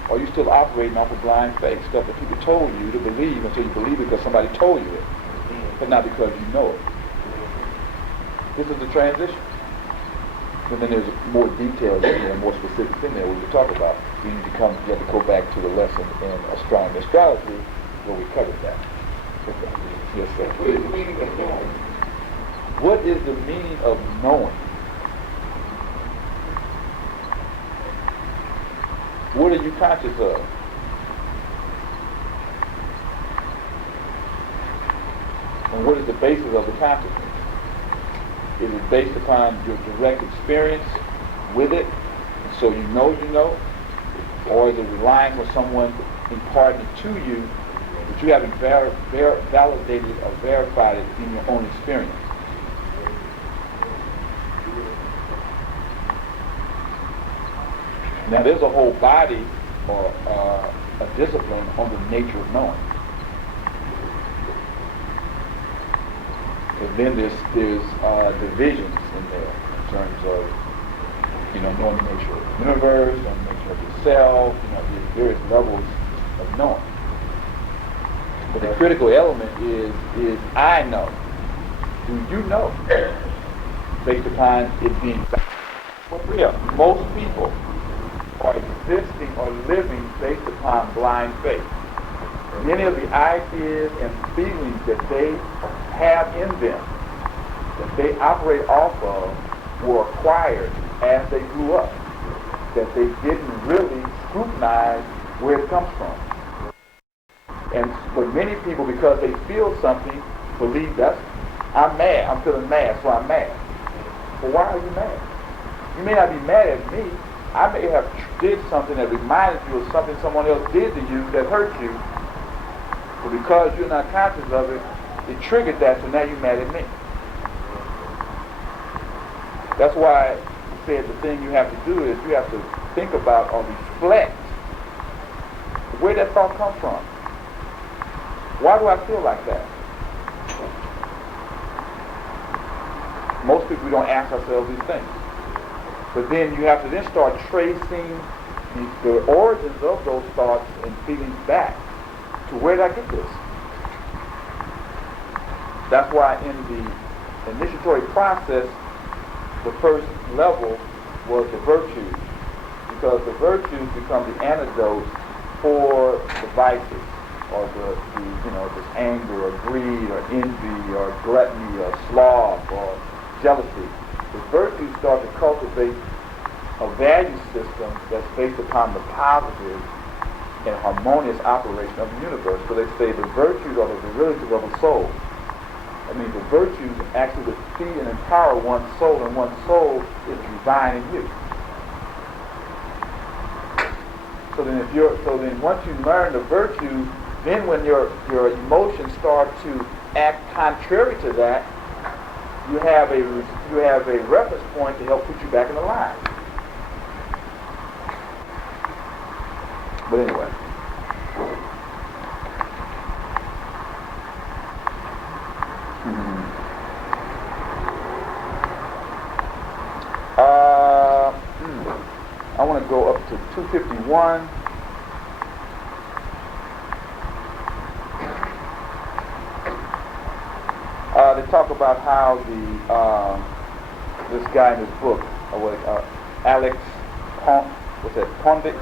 Or are you still operating off of blind faith, stuff that people told you to believe until you believe it because somebody told you it, but not because you know it? This is the transition. And then there's more details in there, more specifics in there we can talk about. You have to go back to the lesson in astronomy and astrology where we covered that. Yes, sir. What is the meaning of knowing? What is the meaning of knowing? What are you conscious of? And what is the basis of the consciousness? Is it based upon your direct experience with it, and so you know, or is it relying on someone imparting it to you, but you haven't validated or verified it in your own experience? Now there's a whole body or a discipline on the nature of knowing. And then there's divisions in there in terms of, knowing the nature of the universe, knowing the nature of yourself, there's various levels of knowing. But the critical element is I know. Do you know? Based upon it being real. Most people are existing or living based upon blind faith. Many of the ideas and feelings that they have in them, that they operate off of, were acquired as they grew up, that they didn't really scrutinize where it comes from. But many people, because they feel something, believe that I'm mad, I'm feeling mad, so I'm mad. Well, why are you mad? You may not be mad at me. I may have did something that reminded you of something someone else did to you that hurt you, but because you're not conscious of it, it triggered that, so now you're mad at me. That's why I said the thing you have to do is you have to think about or reflect where that thought comes from. Why do I feel like that? Most people, we don't ask ourselves these things. But then you have to then start tracing the origins of those thoughts and feelings back to where did I get this? That's why in the initiatory process, the first level was the virtues, because the virtues become the antidote for the vices, or this anger or greed or envy or gluttony or sloth or jealousy. The virtues start to cultivate a value system that's based upon the positive and harmonious operation of the universe. So they say the virtues are the virility of a soul. I mean, the virtues actually would feed and empower one's soul, and one's soul is divine in you. So then once you learn the virtues, then when your emotions start to act contrary to that, you have a reference point to help put you back in the line. But anyway. I want to go up to 251. They talk about how this guy in this book, Alex Kondik,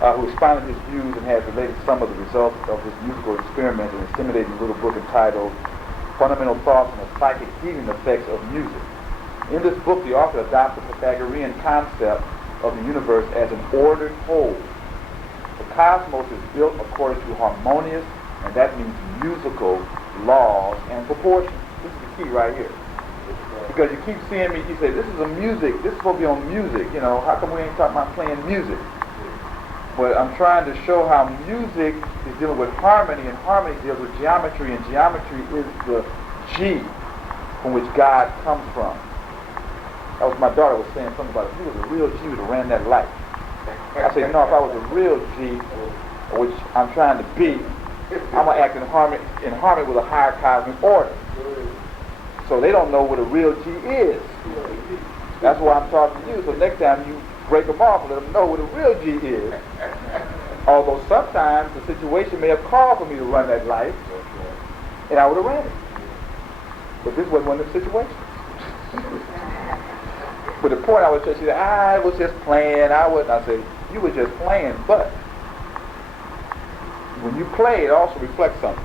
who expounded his views and has related some of the results of his musical experiment in a stimulating little book entitled Fundamental Thoughts on the Psychic Healing Effects of Music. In this book, the author adopts the Pythagorean concept of the universe as an ordered whole. The cosmos is built according to harmonious, and that means musical, laws and proportions. This is the key right here. Because you keep seeing me, you say, this is this is supposed to be on music, how come we ain't talking about playing music? But I'm trying to show how music is dealing with harmony, and harmony deals with geometry, and geometry is the G from which God comes from. That was my daughter was saying something about if he was a real G, he would have ran that light. I said, no, if I was a real G, which I'm trying to be, I'm going to act in harmony with a higher cosmic order. So they don't know what a real G is. That's why I'm talking to you. So next time you break them off and let them know what a real G is. Although sometimes the situation may have called for me to run that life, and I would have ran it. But this wasn't one of the situations. But the point I was just, she said, I was just playing. I said, you were just playing, but when you play, it also reflects something.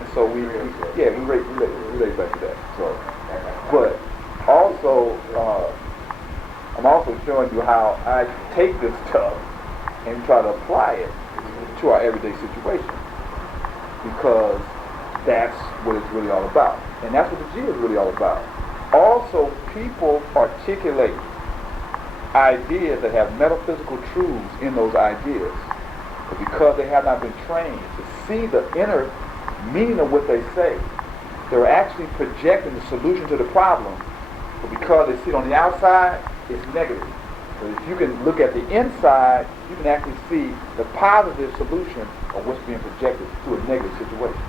And so we relate back to that. So, but also, I'm also showing you how I take this stuff and try to apply it to our everyday situation, because that's what it's really all about. And that's what the G is really all about. Also, people articulate ideas that have metaphysical truths in those ideas. But because they have not been trained to see the inner meaning of what they say, they're actually projecting the solution to the problem. But because they see it on the outside, it's negative. But if you can look at the inside, you can actually see the positive solution of what's being projected to a negative situation.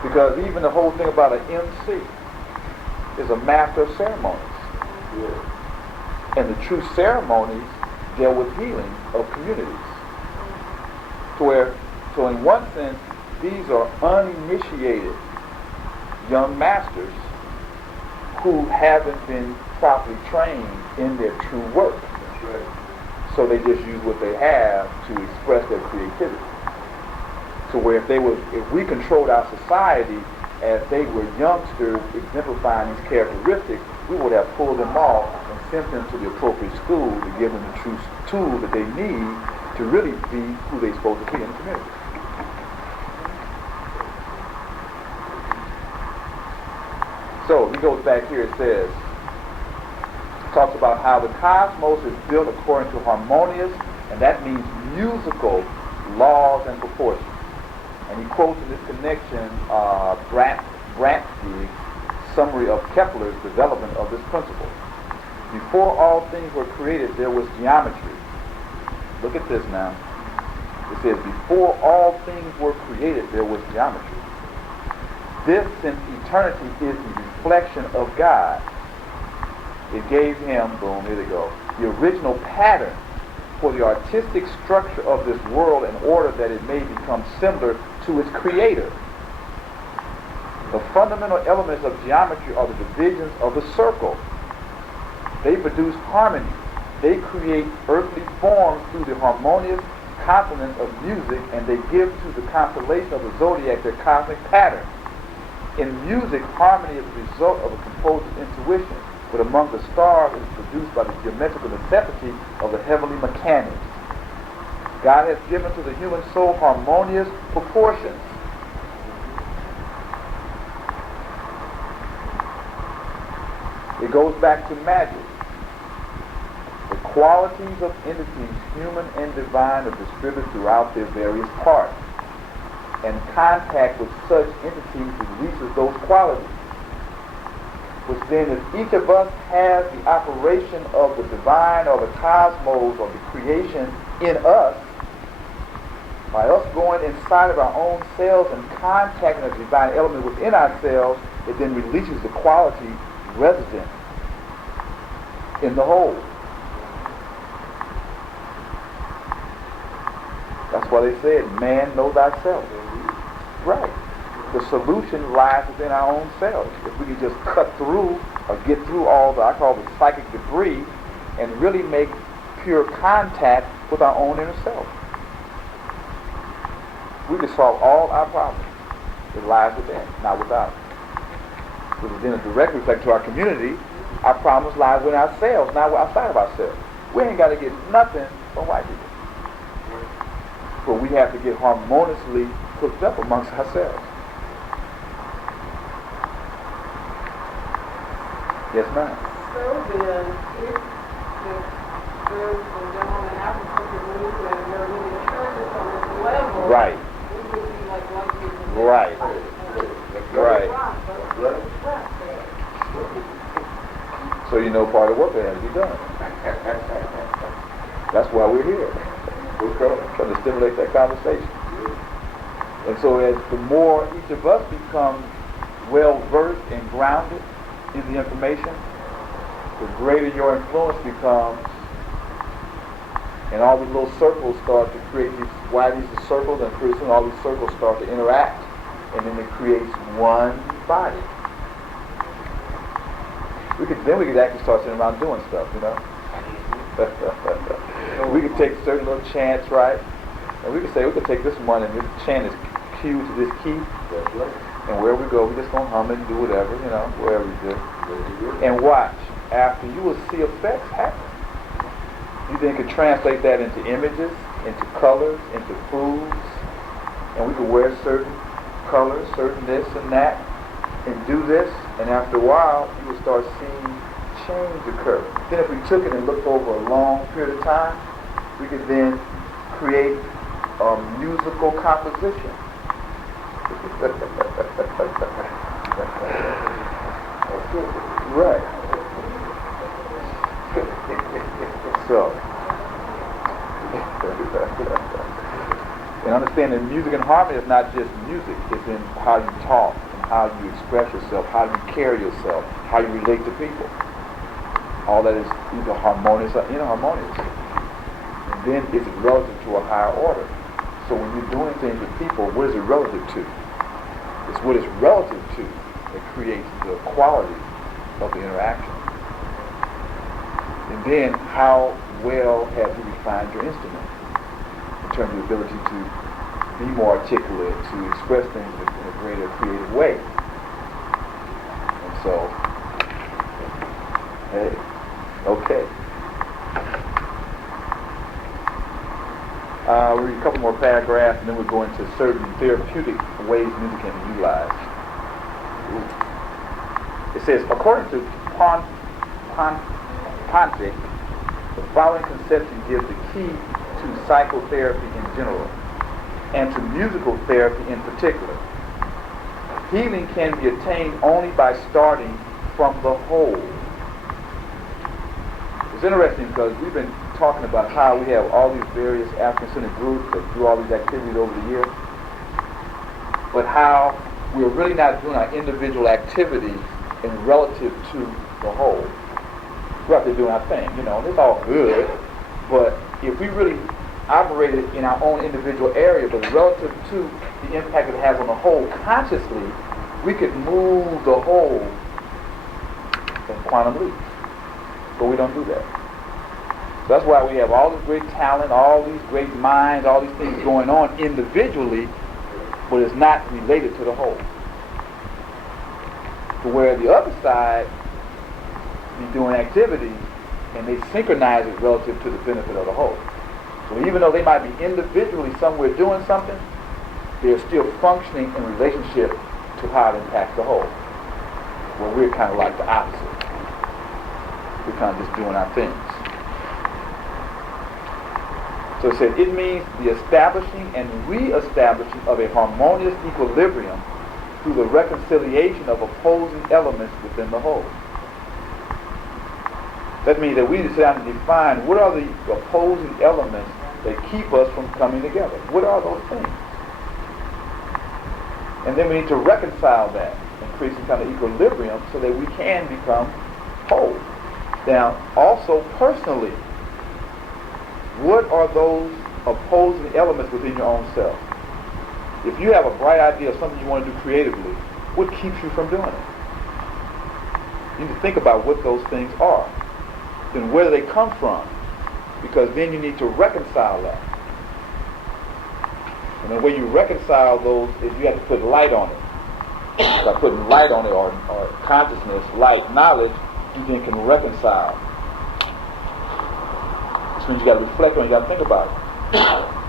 Because even the whole thing about an MC is a master of ceremonies. Yeah. And the true ceremonies deal with healing of communities. So in one sense, these are uninitiated young masters who haven't been properly trained in their true work. That's right. So they just use what they have to express their creativity. So where if we controlled our society as they were youngsters exemplifying these characteristics, we would have pulled them off and sent them to the appropriate school to give them the true tool that they need to really be who they're supposed to be in the community. So he goes back here, it talks about how the cosmos is built according to harmonious, and that means musical, laws and proportions. And he quotes in this connection Bransky's summary of Kepler's development of this principle. Before all things were created, there was geometry. Look at this now. It says, before all things were created, there was geometry. This, since eternity, is the reflection of God. It gave him, boom, here they go, the original pattern for the artistic structure of this world in order that it may become similar to its creator. The fundamental elements of geometry are the divisions of the circle. They produce harmony. They create earthly forms through the harmonious consonance of music, and they give to the constellation of the zodiac their cosmic pattern. In music, harmony is the result of a composer's intuition, but among the stars it is produced by the geometrical necessity of the heavenly mechanics. God has given to the human soul harmonious proportions. It goes back to magic. The qualities of entities, human and divine, are distributed throughout their various parts. And contact with such entities releases those qualities. Which then, if each of us has the operation of the divine or the cosmos or the creation in us, by us going inside of our own selves and contacting the divine element within ourselves, it then releases the quality resident in the whole. That's why they said, man, know thyself. Right. The solution lies within our own selves. If we can just cut through or get through all the, I call it psychic debris, and really make pure contact with our own inner self, we can solve all our problems. It lies within, not without. Which is then a direct reflection to our community. Our problems lie within ourselves, not outside of ourselves. We ain't got to get nothing from white people. But we have to get harmoniously hooked up amongst ourselves. Yes, ma'am. So then, if the girls and gentlemen have a perfect mood and they're really assured on this level, right. We would be like one people. Right. Right. So you know part of what that has to be done. That's why we're here. We're trying to stimulate that conversation. And so as the more each of us becomes well-versed and grounded in the information, the greater your influence becomes, and all these little circles start to create these, why these are circles, and pretty soon all these circles start to interact, and then it creates one body. We could actually start sitting around doing stuff, you know. We could take certain little chants, right? And we could say, we could take this one, and this chant is cued to this key, and wherever we go, we just gonna hum it and do whatever, you know, wherever we do. And watch. After, you will see effects happen. You then can translate that into images, into colors, into foods, and we can wear certain colors, certain this and that, and do this, and after a while, you will start seeing change occur. Then if we took it and looked over a long period of time, we could then create a musical composition. Right. So, and understand that music and harmony is not just music, it's in how you talk, and how you express yourself, how you carry yourself, how you relate to people. All that is either harmonious or inharmonious. And then it's relative to a higher order. So when you're doing things with people, what is it relative to? It's what it's relative to that creates the quality of the interaction. And then how well have you refined your instrument in terms of the ability to be more articulate, to express things in a greater creative way. And so, hey, okay. We'll read a couple more paragraphs, and then we'll go into certain therapeutic ways music can be utilized. It says, according to Pontic, the following conception gives the key to psychotherapy in general, and to musical therapy in particular. Healing can be attained only by starting from the whole. It's interesting because we've been talking about how we have all these various African-centered groups that do all these activities over the years, but how we're really not doing our individual activities in relative to the whole. We're out there doing our thing, you know, and it's all good, but if we really operated in our own individual area, but relative to the impact it has on the whole consciously, we could move the whole in quantum leaps. But we don't do that. So that's why we have all this great talent, all these great minds, all these things going on individually, but it's not related to the whole. To where the other side be doing activities and they synchronize it relative to the benefit of the whole. So even though they might be individually somewhere doing something, they're still functioning in relationship to how it impacts the whole. Well, we're kind of like the opposite. We're kind of just doing our things. So it said, it means the establishing and re-establishing of a harmonious equilibrium through the reconciliation of opposing elements within the whole. That means that we need to sit down and define what are the opposing elements that keep us from coming together. What are those things? And then we need to reconcile that and create some kind of equilibrium so that we can become whole. Now, also personally, what are those opposing elements within your own self? If you have a bright idea of something you want to do creatively, what keeps you from doing it? You need to think about what those things are. Then where do they come from? Because then you need to reconcile that. And the way you reconcile those is you have to put light on it. By putting light on it, or consciousness, light, knowledge, you then can reconcile. This means you got to reflect on it, you got to think about it.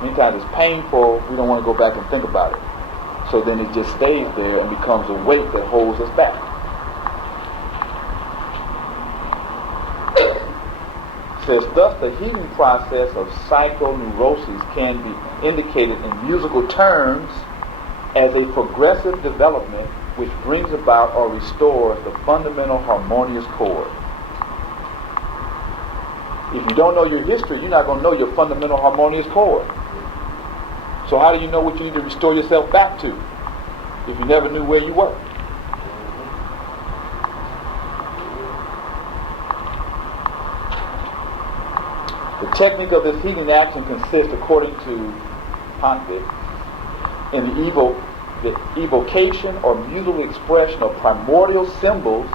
Many times it's painful, we don't want to go back and think about it. So then it just stays there and becomes a weight that holds us back. It says, thus the healing process of psychoneuroses can be indicated in musical terms as a progressive development which brings about or restores the fundamental harmonious chord. If you don't know your history, you're not going to know your fundamental harmonious chord. So how do you know what you need to restore yourself back to if you never knew where you were? The technique of this healing action consists, according to Pontic, in the evocation or musical expression of primordial symbols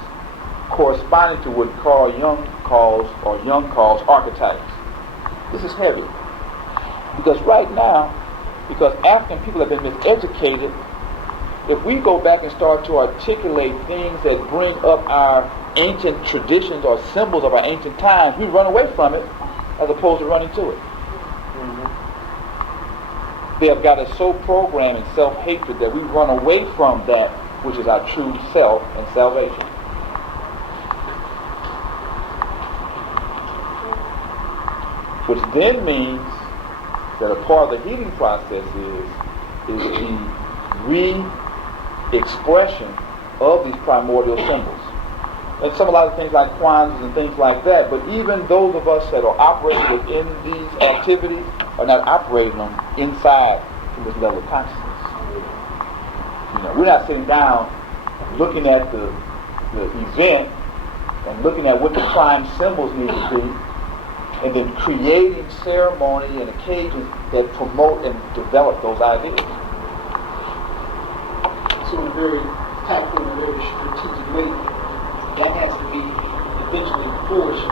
corresponding to what Jung calls archetypes. This is heavy. Because right now, because African people have been miseducated, if we go back and start to articulate things that bring up our ancient traditions or symbols of our ancient times, we run away from it as opposed to running to it. They have got us so programmed in self-hatred that we run away from that which is our true self and salvation. Which then means that a part of the healing process is the re-expression of these primordial symbols. And a lot of things like Kwanzas and things like that, but even those of us that are operating within these activities are not operating them inside from this level of consciousness. We're not sitting down looking at the event and looking at what the prime symbols need to be, and then creating ceremony and occasions that promote and develop those ideas. So in a very tactful and very strategic way, that has to be eventually forced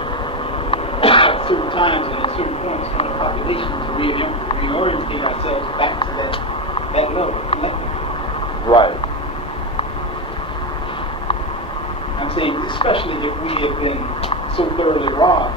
at certain times and at certain points in the population to reorientate ourselves back to that level. Right. I'm saying especially if we have been so thoroughly wrong,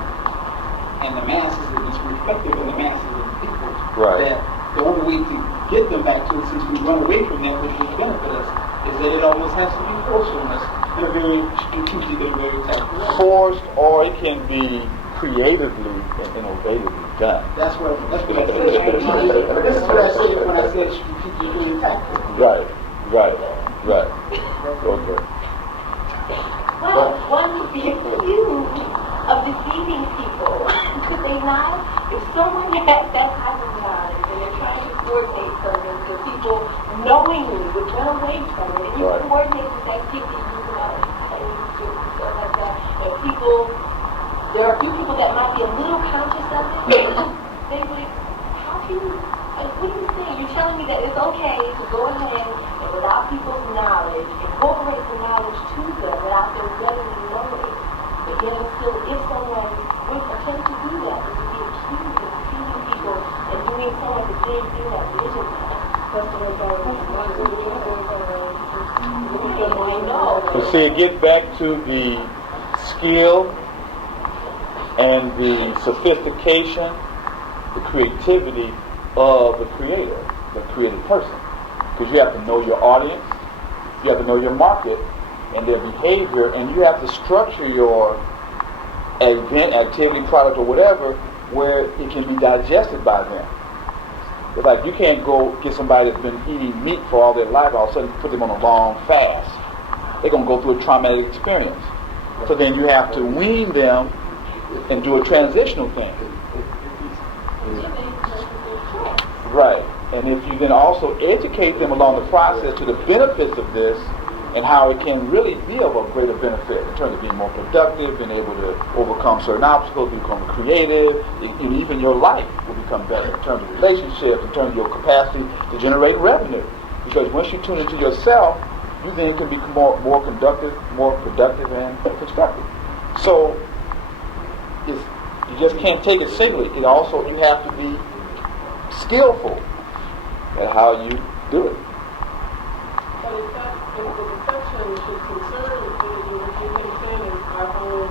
and the masses, it's reflective in the masses of the people, right, that the only way to get them back to it, since we run away from that which would benefit us, is that it almost has to be forced on us. They're very strategic and very tactical. Forced, or it can be creatively and innovatively done. That's what I said. This is what I said when I said strategically and tactical. Right. Okay. Well, one view of deceiving people, because if someone has that type of knowledge and they're trying to coordinate something so people knowingly would run away from it, and you coordinate this activity using all these and stuff like that, and there are a few people that might be a little conscious of it, they would, how can you, what are you saying? You're telling me that it's okay to go ahead and without people's knowledge, incorporate the knowledge to them without them readily knowing. But yet still, if someone would attempt to do that, it would be accused of deceiving people and doing some of the same thing that religion does. So see, it gets back to the skill and the sophistication, the creativity of the creator, the creative person. Because you have to know your audience, you have to know your market and their behavior, and you have to structure your event, activity, product, or whatever where it can be digested by them. It's like you can't go get somebody that's been eating meat for all their life, all of a sudden put them on a long fast. They're going to go through a traumatic experience. So then you have to wean them and do a transitional thing. Right. And if you then also educate them along the process to the benefits of this and how it can really be of a greater benefit in terms of being more productive, being able to overcome certain obstacles, become creative, even your life will become better in terms of relationships, in terms of your capacity to generate revenue. Because once you tune into yourself, you then can become more conductive, more productive, and constructive. So you just can't take it singly. You have to be skillful at how you do it. But in fact, the deception should concern what you can say is our own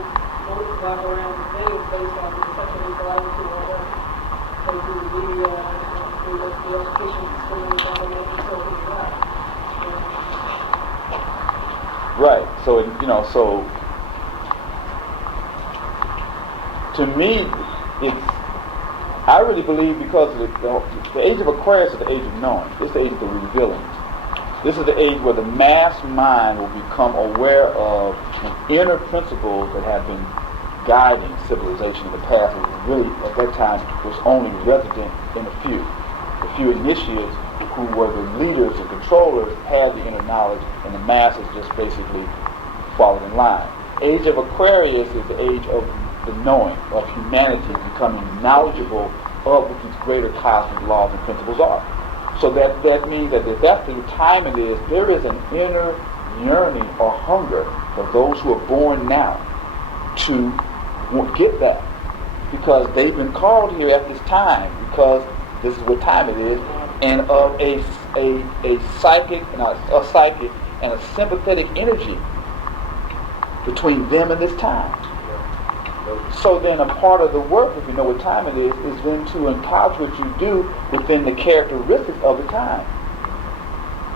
wrap around the things based on the deception we go out into all that. They do the media, through the education system, and government, and so on that. Right. So to me, I really believe because the age of Aquarius is the age of knowing. It's the age of the revealing. This is the age where the mass mind will become aware of inner principles that have been guiding civilization in the past. It really, at that time, was only resident in a few. The few initiates who were the leaders, the controllers, had the inner knowledge, and the masses just basically followed in line. Age of Aquarius is the age of the knowing, of humanity becoming knowledgeable of what these greater cosmic laws and principles are. So that means that if that's the time it is, there is an inner yearning or hunger for those who are born now to get that, because they've been called here at this time, because this is what time it is, and of a psychic and a sympathetic energy between them and this time. So then a part of the work, if you know what time it is then to encounter what you do within the characteristics of the time.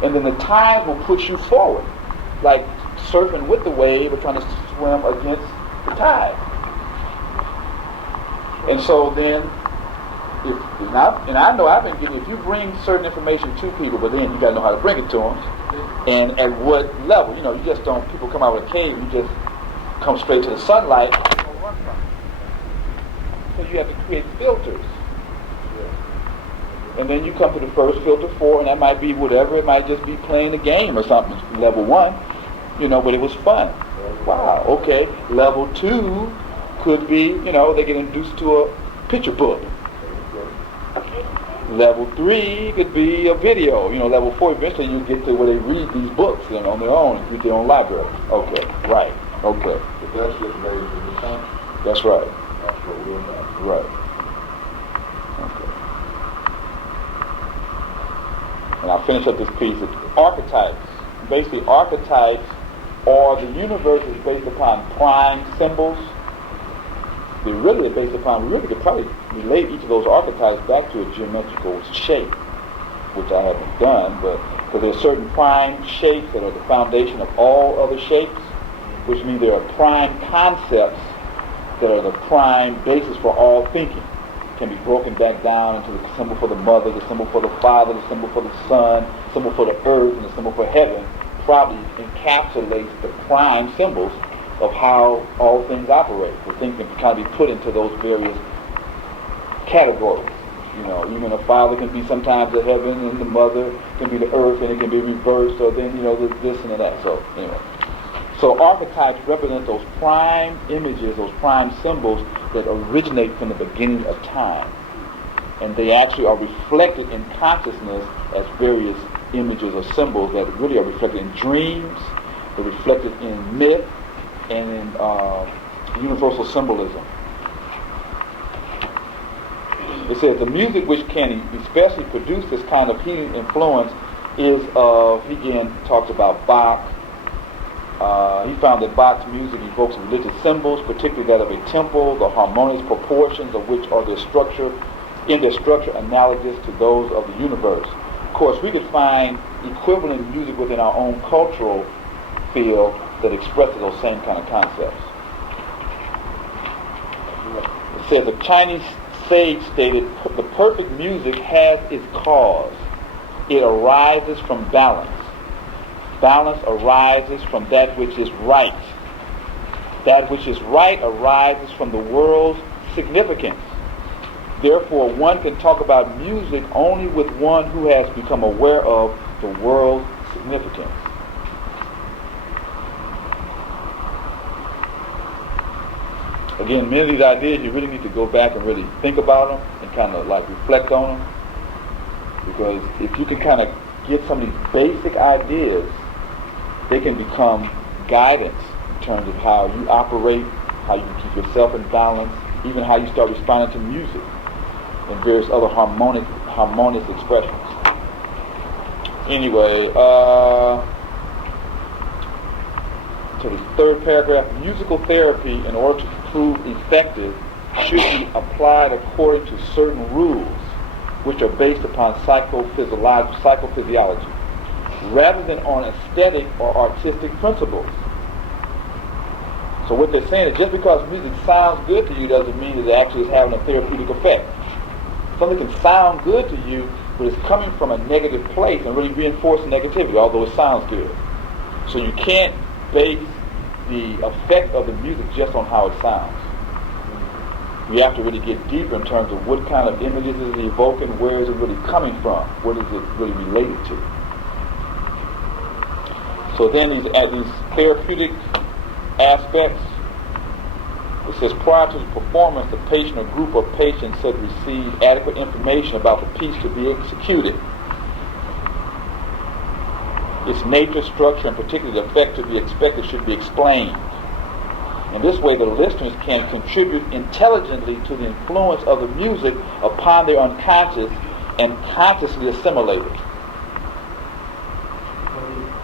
And then the time will push you forward, like surfing with the wave or trying to swim against the tide. And so then, I know I've been getting, if you bring certain information to people, but then you got to know how to bring it to them, and at what level. You just don't, people come out of a cave, you just come straight to the sunlight. So you have to create filters. And then you come to the first filter 4, and that might be whatever, it might just be playing a game or something, level 1, but it was fun. Wow, okay. Level 2 could be, they get introduced to a picture book. Level 3 could be a video. Level 4, eventually you get to where they read these books on their own, with their own library. Okay, right, okay. But that's just made in the time. That's right. That's what we're about. Right. Okay. And I'll finish up this piece. Archetypes. Basically, archetypes, or the universe is based upon prime symbols. We really could probably relate each of those archetypes back to a geometrical shape, which I haven't done, but because there are certain prime shapes that are the foundation of all other shapes, which means there are prime concepts that are the prime basis for all thinking. Can be broken back down into the symbol for the mother, the symbol for the father, the symbol for the son, the symbol for the earth, and the symbol for heaven. Probably encapsulates the prime symbols of how all things operate. The things can kind of be put into those various categories. Even a father can be sometimes the heaven, and the mother can be the earth, and it can be reversed, or then, this and that. So, anyway. So archetypes represent those prime images, those prime symbols that originate from the beginning of time. And they actually are reflected in consciousness as various images or symbols that really are reflected in dreams, they're reflected in myth, and in universal symbolism. It says the music which can especially produce this kind of healing influence is he again talks about Bach. He found that Bach's music evokes religious symbols, particularly that of a temple, the harmonious proportions of which are in their structure analogous to those of the universe. Of course, we could find equivalent music within our own cultural field that expresses those same kind of concepts. It says a Chinese sage stated, the perfect music has its cause. It arises from balance. Balance arises from that which is right. That which is right arises from the world's significance. Therefore, one can talk about music only with one who has become aware of the world's significance. Again, many of these ideas, you really need to go back and really think about them and kind of like reflect on them. Because if you can kind of get some of these basic ideas, they can become guidance in terms of how you operate, how you keep yourself in balance, even how you start responding to music and various other harmonious expressions. Anyway, to the third paragraph, musical therapy, in order to prove effective, should be applied according to certain rules, which are based upon psychophysiology, rather than on aesthetic or artistic principles. So what they're saying is just because music sounds good to you doesn't mean it actually is having a therapeutic effect. Something can sound good to you, but it's coming from a negative place and really reinforce negativity, although it sounds good. So you can't base the effect of the music just on how it sounds. We have to really get deeper in terms of what kind of images is it evoking, where is it really coming from, what is it really related to. So then these therapeutic aspects, it says prior to the performance, the patient or group of patients should receive adequate information about the piece to be executed. Its nature, structure, and particularly the effect to be expected should be explained. In this way, the listeners can contribute intelligently to the influence of the music upon their unconscious and consciously assimilate it.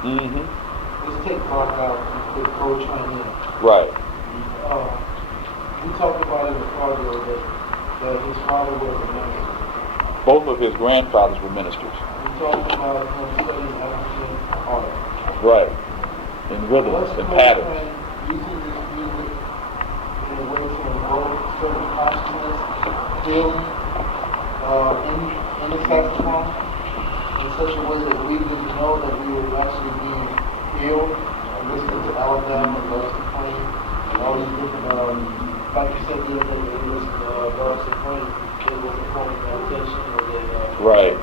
Let's take Bach out with Coltrane in. Right. We talked about it with Cargill that his father was a minister. Both of his grandfathers were ministers. We talked about him studying African art. Right. In rhythms and patterns. Using this music in a way to invoke certain consciousness, healing in the saxophone in such a way that we didn't know that we were actually being healed. Listening to Alabama, Darcy Queen, and all these different, like you said, they listened to Darcy Queen, they were performing meditation, or they, right.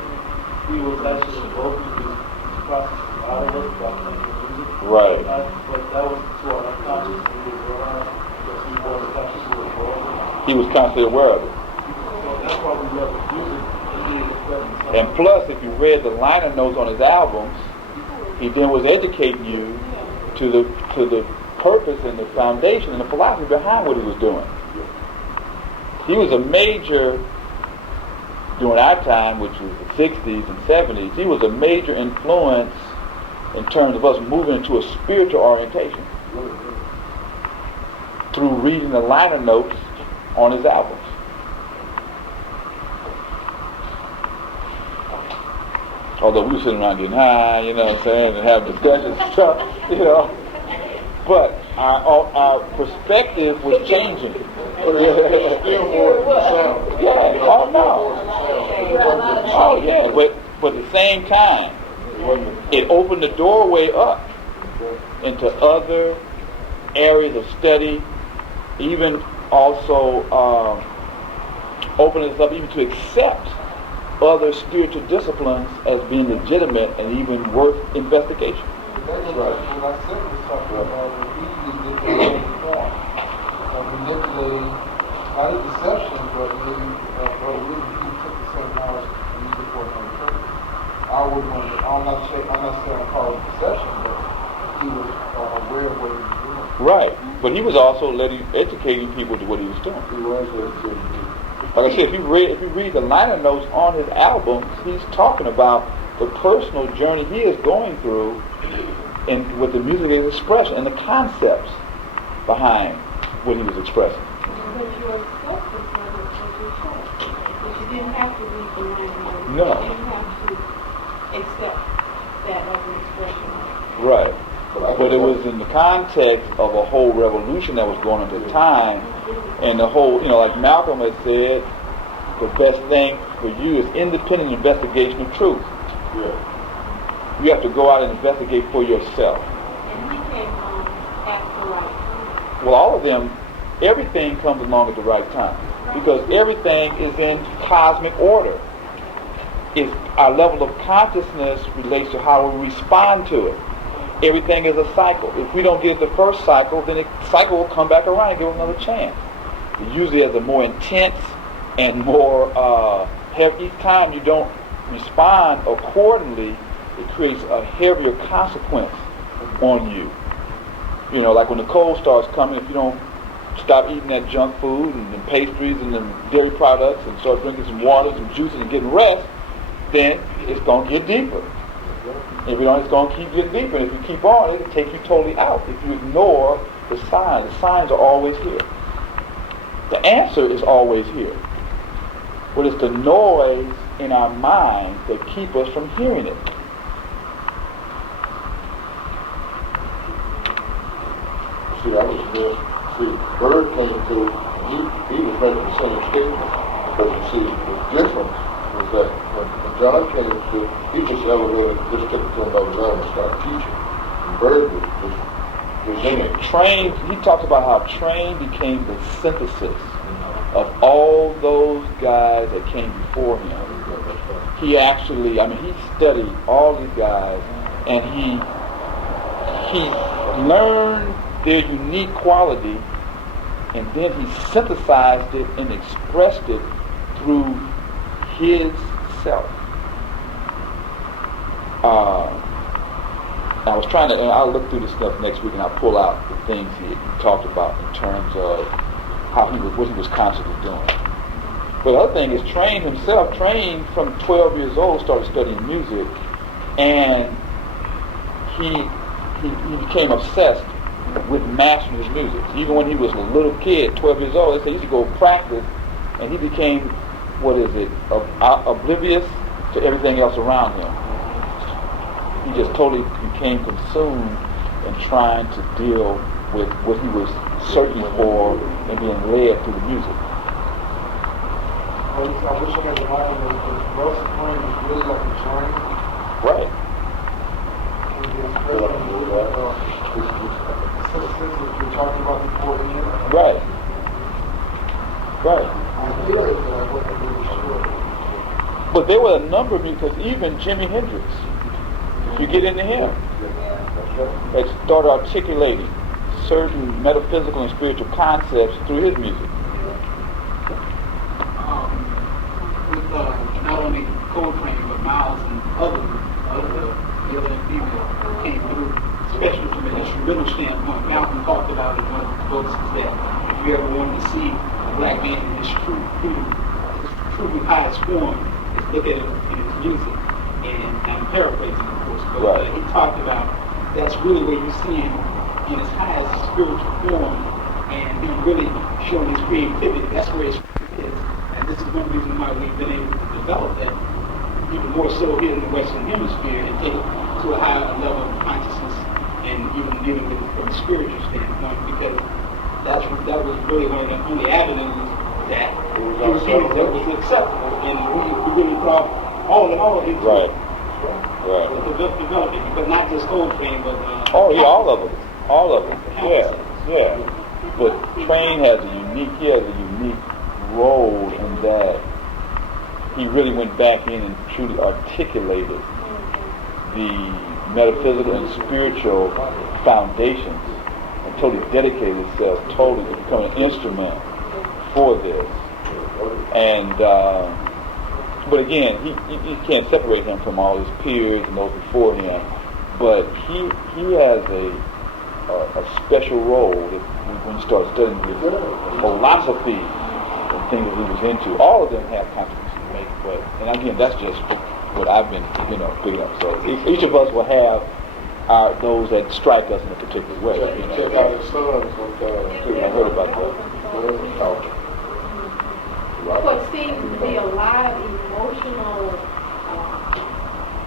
He was actually invoking these processes out of us by playing the music. Right. But that was to our unconscious, and we realized that he was consciously aware of it. He was constantly aware of it. So that's why we love the music, and he is present. And plus, if you read the liner notes on his albums, he then was educating you to the purpose and the foundation and the philosophy behind what he was doing. He was a major, during our time, which was the 60s and 70s, he was a major influence in terms of us moving into a spiritual orientation through reading the liner notes on his albums. Although we were sitting around getting high, you know what I'm saying, and having discussions and stuff, you know. But our perspective was changing. But at the same time, it opened the doorway up into other areas of study, even also opening us up even to accept other spiritual disciplines as being legitimate and even worth investigation. That's right. What I said was talking about the easily different form of manipulating, not a deception, but maybe he took the same knowledge and used it for another purpose. I'm not saying I call it deception, but he was aware of what he was doing. Right. But he was also educating people to what he was doing. He was educating people. Like I said, if you read the liner notes on his albums, he's talking about the personal journey he is going through and with the music is expression and the concepts behind what he was expressing. But you accept this as your choice. But you didn't have to read the liner notes. No. You didn't have to accept that as an expression. Right. But it was in the context of a whole revolution that was going on at the time. And the whole, like Malcolm had said, the best thing for you is independent investigation of truth. Yeah. You have to go out and investigate for yourself. And he came at the right time. Well, all of them, everything comes along at the right time. Because everything is in cosmic order. It's our level of consciousness relates to how we respond to it. Everything is a cycle. If we don't get the first cycle, then the cycle will come back around and give it another chance. It usually has a more intense and more heavy. Each time you don't respond accordingly, it creates a heavier consequence on you. Like when the cold starts coming, if you don't stop eating that junk food and the pastries and the dairy products and start drinking some water, some juices and getting rest, then it's going to get deeper. If you don't, it's going to keep getting deeper. And if you keep on, it'll take you totally out. If you ignore the signs are always here. The answer is always here. But it's the noise in our mind that keep us from hearing it. See, Bird came to, he was making the same statement. But you see, the difference was that when John came to, he just elevated, just took it to another level and started teaching. And Bird was in it. Train, he talks about how train became the synthesis of all those guys that came before him. He actually, he studied all these guys, and he learned their unique quality, and then he synthesized it and expressed it through his self. I was trying to, and I'll look through this stuff next week, and I'll pull out the things he talked about in terms of what he was constantly doing. But the other thing is, trained from 12 years old, started studying music, and he became obsessed with mastering his music. Even when he was a little kid, 12 years old, he used to go practice, and he became, oblivious to everything else around him. He just totally became consumed in trying to deal with what he was searching for and being led through the music. I wish I had the mind that the most point is really like a journey. Right. We're talking about before the end. Right. Right. I feel it, but I wasn't really sure. But there were a number of because even Jimi Hendrix, if you get into him, that started articulating certain metaphysical and spiritual concepts through his music. With not only Coltrane but Miles and others, the other female came through, especially from an instrumental standpoint. Malcolm talked about in one of the books is that if you ever wanted to see a black man in his truly highest form, is look at it in his music. And I'm paraphrasing, of course, but right. He talked about that's really where you see him in his highest spiritual form, and he really showing his creativity. That's where his is. And this is one reason why we've been able to develop that even more so here in the Western Hemisphere and take it to a higher level of consciousness and even dealing with it from a spiritual standpoint, because that was really one of the only avenues that was acceptable, and we really thought all in all into the development, but not just Coltrane, but all of them. Yeah. But Train has a unique role in that he really went back in and truly articulated the metaphysical and spiritual foundations and totally dedicated himself to become an instrument for this. And but again, you can't separate him from all his peers and those before him. But he has a special role when you start studying his philosophy and things that he was into. All of them have contributions to make, and again, that's just what I've been, picking up. So each of us will have those that strike us in a particular way. Check out his sons I heard about that. What seems to be a lot of emotional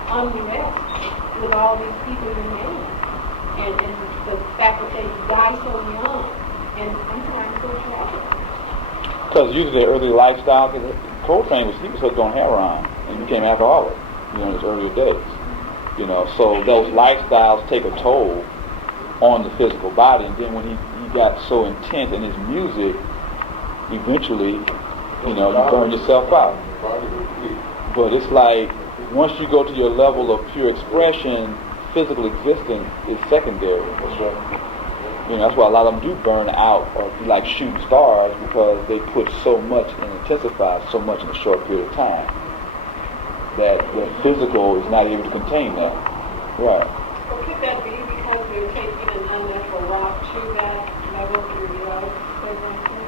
unrest with all these people in there, and the fact that they die so young, and sometimes so tragic. Because usually their early lifestyle, Coltrane he was hooked on heroin and became alcoholic, in his earlier days. So those lifestyles take a toll on the physical body, and then when he got so intense in his music, eventually, you burn yourself out. But it's like, once you go to your level of pure expression, physical existence is secondary. That's right. That's why a lot of them do burn out or be like shooting stars, because they put so much and intensify so much in a short period of time that the physical is not able to contain that. Right. Well, could that be because they're taking an unnatural walk to that level through drugs, for instance?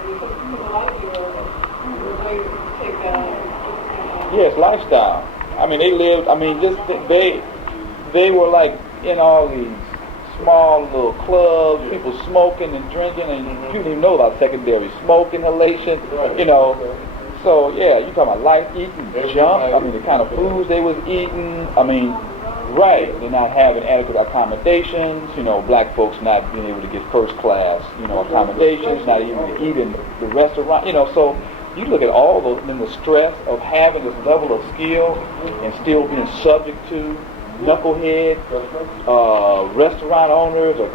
Because people like you, the way you take that on. Yes, lifestyle. They lived, they were like in all these small little clubs, people smoking and drinking, and you didn't even know about secondary smoke inhalation, So, yeah, you're talking about life, eating junk, the kind of foods they was eating, right, they're not having adequate accommodations, black folks not being able to get first class, accommodations, not even to eat in the restaurant, so you look at all those, and the stress of having this level of skill and still being subject to knucklehead restaurant owners or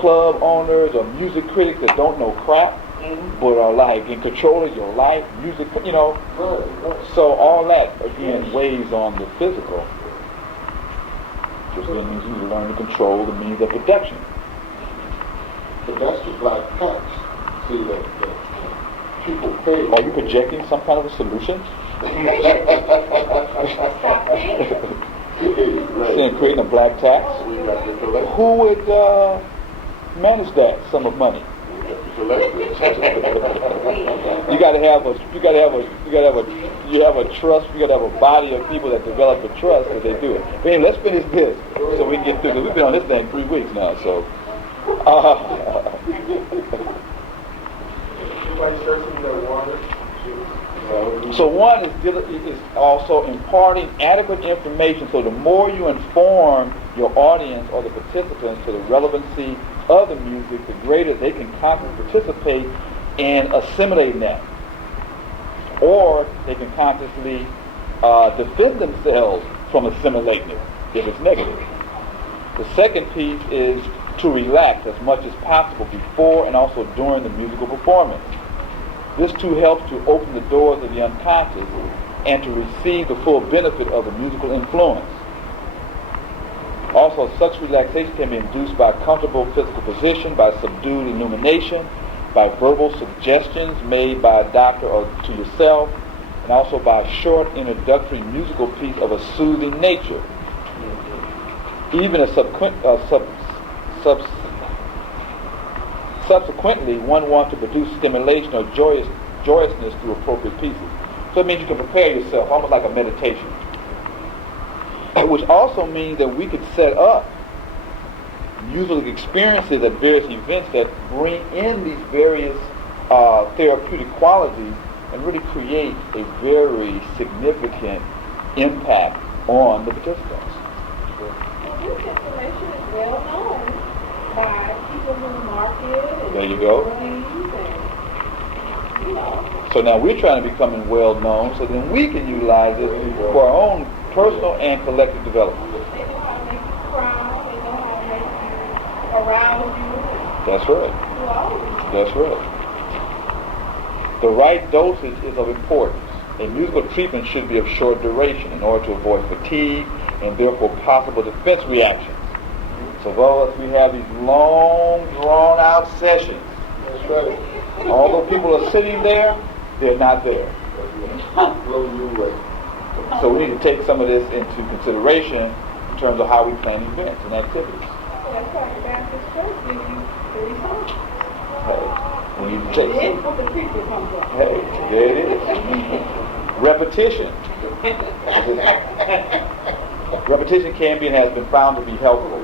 club owners or music critics that don't know crap. but are like in control of your life, music, you know. So all that again weighs on the physical, which then means you learn to control the means of production. But that's the black tax. See that people pay. Are you projecting some kind of a solution? Saying creating a black tax? Who would manage that sum of money? You got to have a trust. You got to have a body of people that develop a trust that they do it. But anyway, let's finish this so we can get through this. We've been on this thing 3 weeks now, so. So one is also imparting adequate information. So the more you inform your audience or the participants to the relevancy of the music, the greater they can consciously participate in assimilating that. Or they can consciously defend themselves from assimilating it if it's negative. The second piece is to relax as much as possible before and also during the musical performance. This too helps to open the doors of the unconscious and to receive the full benefit of the musical influence. Also, such relaxation can be induced by a comfortable physical position, by subdued illumination, by verbal suggestions made by a doctor or to yourself, and also by a short introductory musical piece of a soothing nature. Even subsequently, one wants to produce stimulation or joyousness through appropriate pieces. So it means you can prepare yourself, almost like a meditation. Which also means that we could set up musical experiences at various events that bring in these various therapeutic qualities and really create a very significant impact on the participants. Well, this information is well known by people who market and there you go. So now we're trying to become well known so then we can utilize this for our own personal and collective development. They know how to make you cry, they know how to make you arouse you. That's right. That's right. The right dosage is of importance. A musical treatment should be of short duration in order to avoid fatigue and therefore possible defense reactions. So thus we have these long, drawn-out sessions. That's right. Although people are sitting there, they're not there. Blow you away. So we need to take some of this into consideration in terms of how we plan events and activities. That's why the Baptist Church gives you 3 songs. Hey, we need to take Then some. the preacher comes up. Hey, there it is. Repetition. Repetition can be and has been found to be helpful.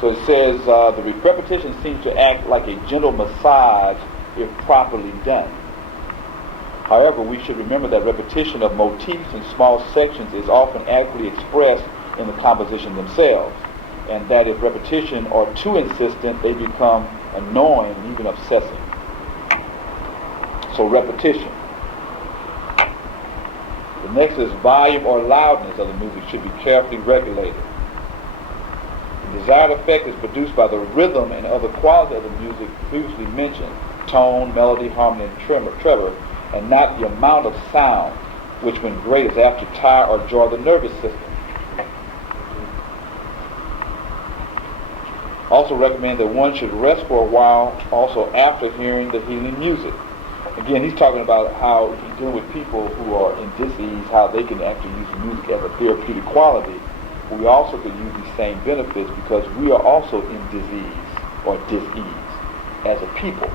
So it says the repetition seems to act like a gentle massage if properly done. However, we should remember that repetition of motifs in small sections is often adequately expressed in the composition themselves, and that if repetition are too insistent, they become annoying and even obsessive. So repetition. The next is volume or loudness of the music should be carefully regulated. The desired effect is produced by the rhythm and other qualities of the music previously mentioned, tone, melody, harmony, and tremor, and not the amount of sound, which when great is apt to tire or jar the nervous system. Also recommend that one should rest for a while also after hearing the healing music. Again, he's talking about how he's dealing with people who are in dis-ease, how they can actually use music as a therapeutic quality. We also can use these same benefits because we are also in disease or dis-ease as a people.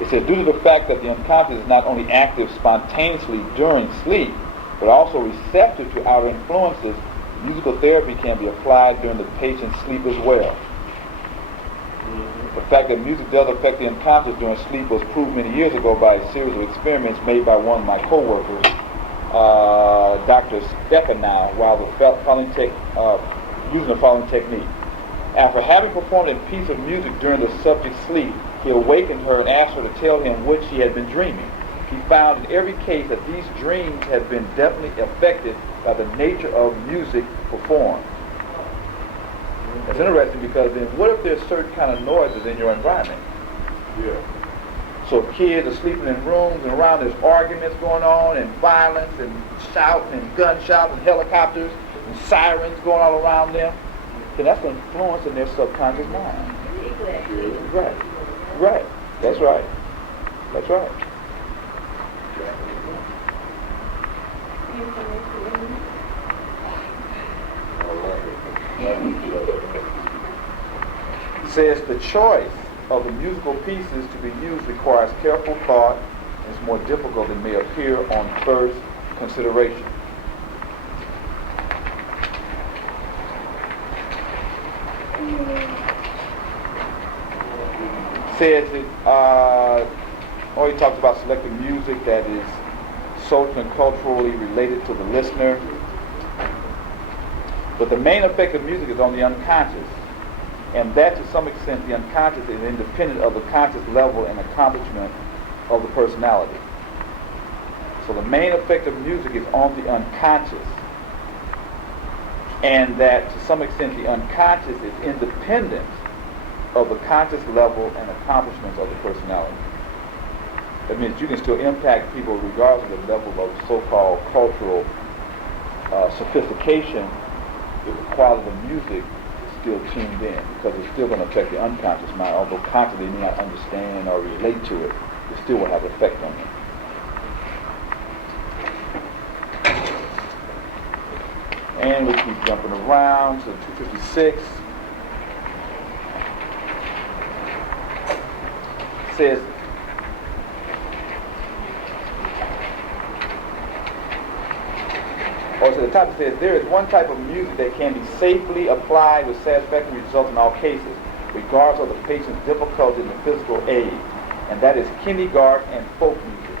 It says, due to the fact that the unconscious is not only active spontaneously during sleep, but also receptive to outer influences, musical therapy can be applied during the patient's sleep as well. The fact that music does affect the unconscious during sleep was proved many years ago by a series of experiments made by one of my co-workers, Dr. Stephanow, while using the following technique. After having performed a piece of music during the subject's sleep, he awakened her and asked her to tell him what she had been dreaming. He found in every case that these dreams had been definitely affected by the nature of music performed. It's interesting because then what if there's certain kind of noises in your environment? Yeah. So kids are sleeping in rooms and around there's arguments going on and violence and shouting and gunshots and helicopters and sirens going all around them. Then that's an influence in their subconscious mind. Right. Right. That's right. That's right. It says the choice of the musical pieces to be used requires careful thought and is more difficult than may appear on first consideration. Says it, he talks about selecting music that is socially and culturally related to the listener. But the main effect of music is on the unconscious, and that to some extent the unconscious is independent of the conscious level and accomplishment of the personality. So the main effect of music is on the unconscious, and that to some extent the unconscious is independent of the conscious level and accomplishments of the personality. That means you can still impact people regardless of the level of so-called cultural sophistication if the quality of the music is still tuned in, because it's still going to affect the unconscious mind, although consciously you may not understand or relate to it, it still will have an effect on you. And we keep jumping around to 256. Says, so the topic says, there is one type of music that can be safely applied with satisfactory results in all cases, regardless of the patient's difficulty in the physical aid, and that is kindergarten and folk music.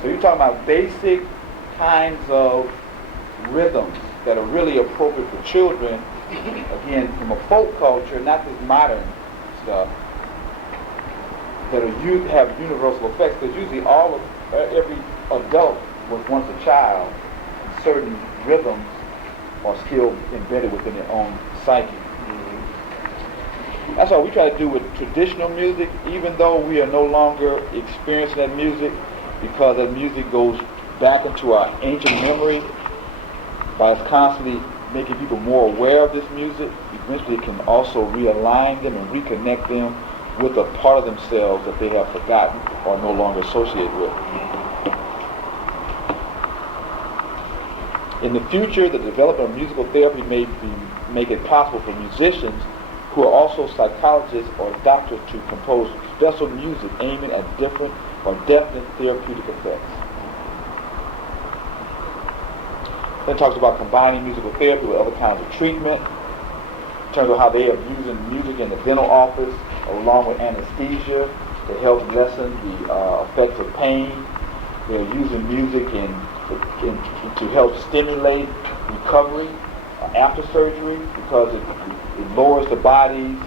So you're talking about basic kinds of rhythms that are really appropriate for children, again, from a folk culture, not this modern stuff, that are have universal effects, because usually every adult was once a child, and certain rhythms are still embedded within their own psyche. That's what we try to do with traditional music, even though we are no longer experiencing that music, because that music goes back into our ancient memory. By us constantly making people more aware of this music, eventually it can also realign them and reconnect them with a part of themselves that they have forgotten or no longer associated with. In the future, the development of musical therapy may make it possible for musicians who are also psychologists or doctors to compose special music aiming at different or definite therapeutic effects. Then it talks about combining musical therapy with other kinds of treatment, in terms of how they are using music in the dental office along with anesthesia to help lessen the effects of pain. They're using music to help stimulate recovery after surgery, because it lowers the body's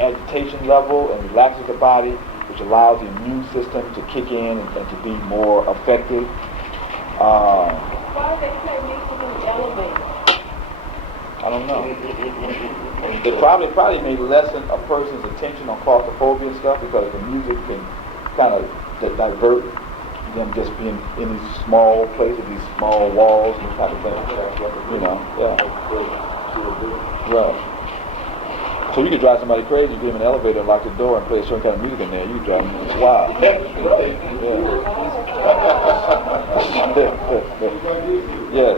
agitation level and relaxes the body, which allows the immune system to kick in and to be more effective. Why do they play music in the elevator? I don't know. It probably may lessen a person's attention on claustrophobia and stuff, because the music can kind of divert them just being in these small places, these small walls and type of thing. You know, yeah. Right. So you could drive somebody crazy, you get them in an elevator and lock the door and play a certain kind of music in there. You could drive them wild. Yes.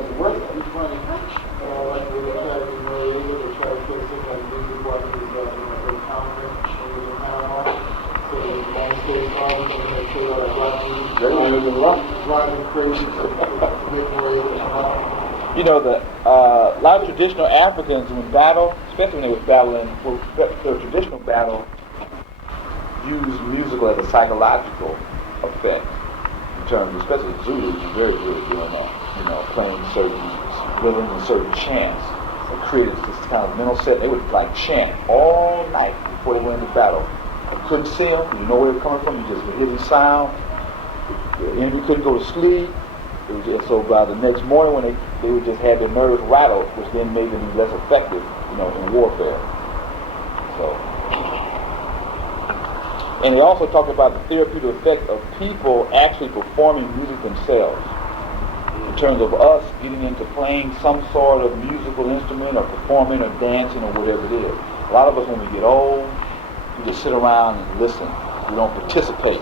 You know, a lot of traditional Africans, when battle, especially when they were battling, the traditional battle, use musical as a psychological effect. In terms of, especially Zulus, are very good at doing that. You know, playing certain rhythms and certain chants. It created this kind of mental set. They would like chant all night before they went into battle. You couldn't see them, you know where they were coming from, you just would hear the sound. The enemy couldn't go to sleep. So by the next morning, when they would just have their nerves rattled, which then made them less effective in in warfare. So, and he also talked about the therapeutic effect of people actually performing music themselves, in terms of us getting into playing some sort of musical instrument or performing or dancing or whatever it is. A lot of us, when we get old, we just sit around and listen. We don't participate.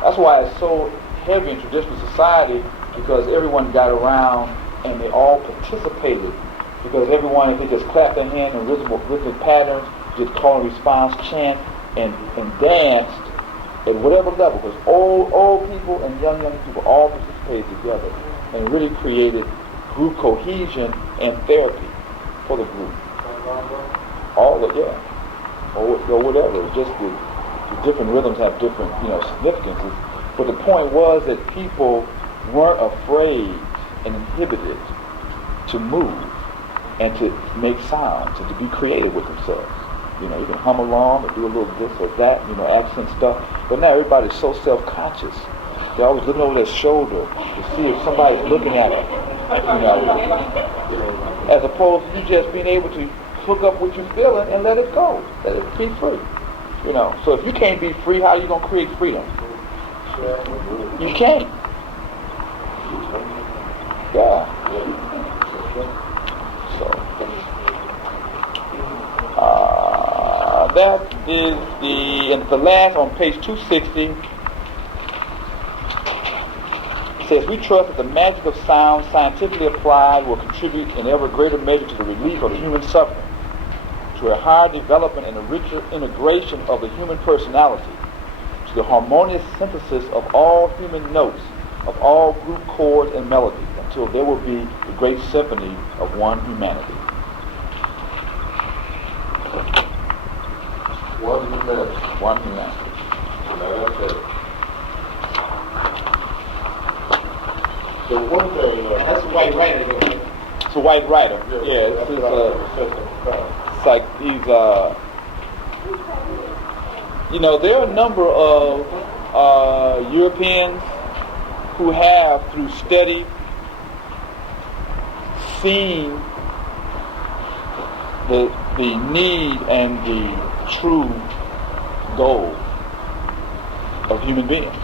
That's why it's so heavy in traditional society, because everyone got around and they all participated. Because everyone, if they just clapped their hand in rhythmic patterns, just call and response, chant, and danced at whatever level, because old people and young people all participated together and really created group cohesion and therapy for the group. All of, or whatever. It's just the different rhythms have different, significances. But the point was that people weren't afraid and inhibited to move and to make sounds and to be creative with themselves. You can hum along or do a little this or that, accent stuff. But now everybody's so self-conscious. They're always looking over their shoulder to see if somebody's looking at them. As opposed to you just being able to hook up what you're feeling and let it go. Let it be free. So if you can't be free, how are you going to create freedom? You can't. Yeah. So, that is the last on page 260. It says, we trust that the magic of sound, scientifically applied, will contribute in ever greater measure to the relief of human suffering, to a higher development and a richer integration of the human personality, to the harmonious synthesis of all human notes, of all group chords and melodies, until there will be the great symphony of one humanity. One humanity. One humanity. Okay. So one thing, That's a white writer. It's a white writer. Yeah, that's this is what I was saying. like he's there are a number of Europeans who have, through study, seen the need and the true goal of human beings.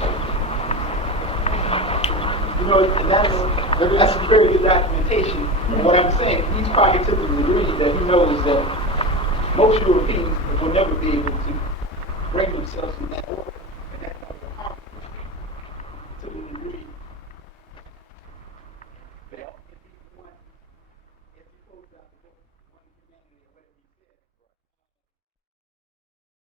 That's a very good documentation. And what I'm saying, he's positively agrees that he knows that most Europeans will never be able to bring themselves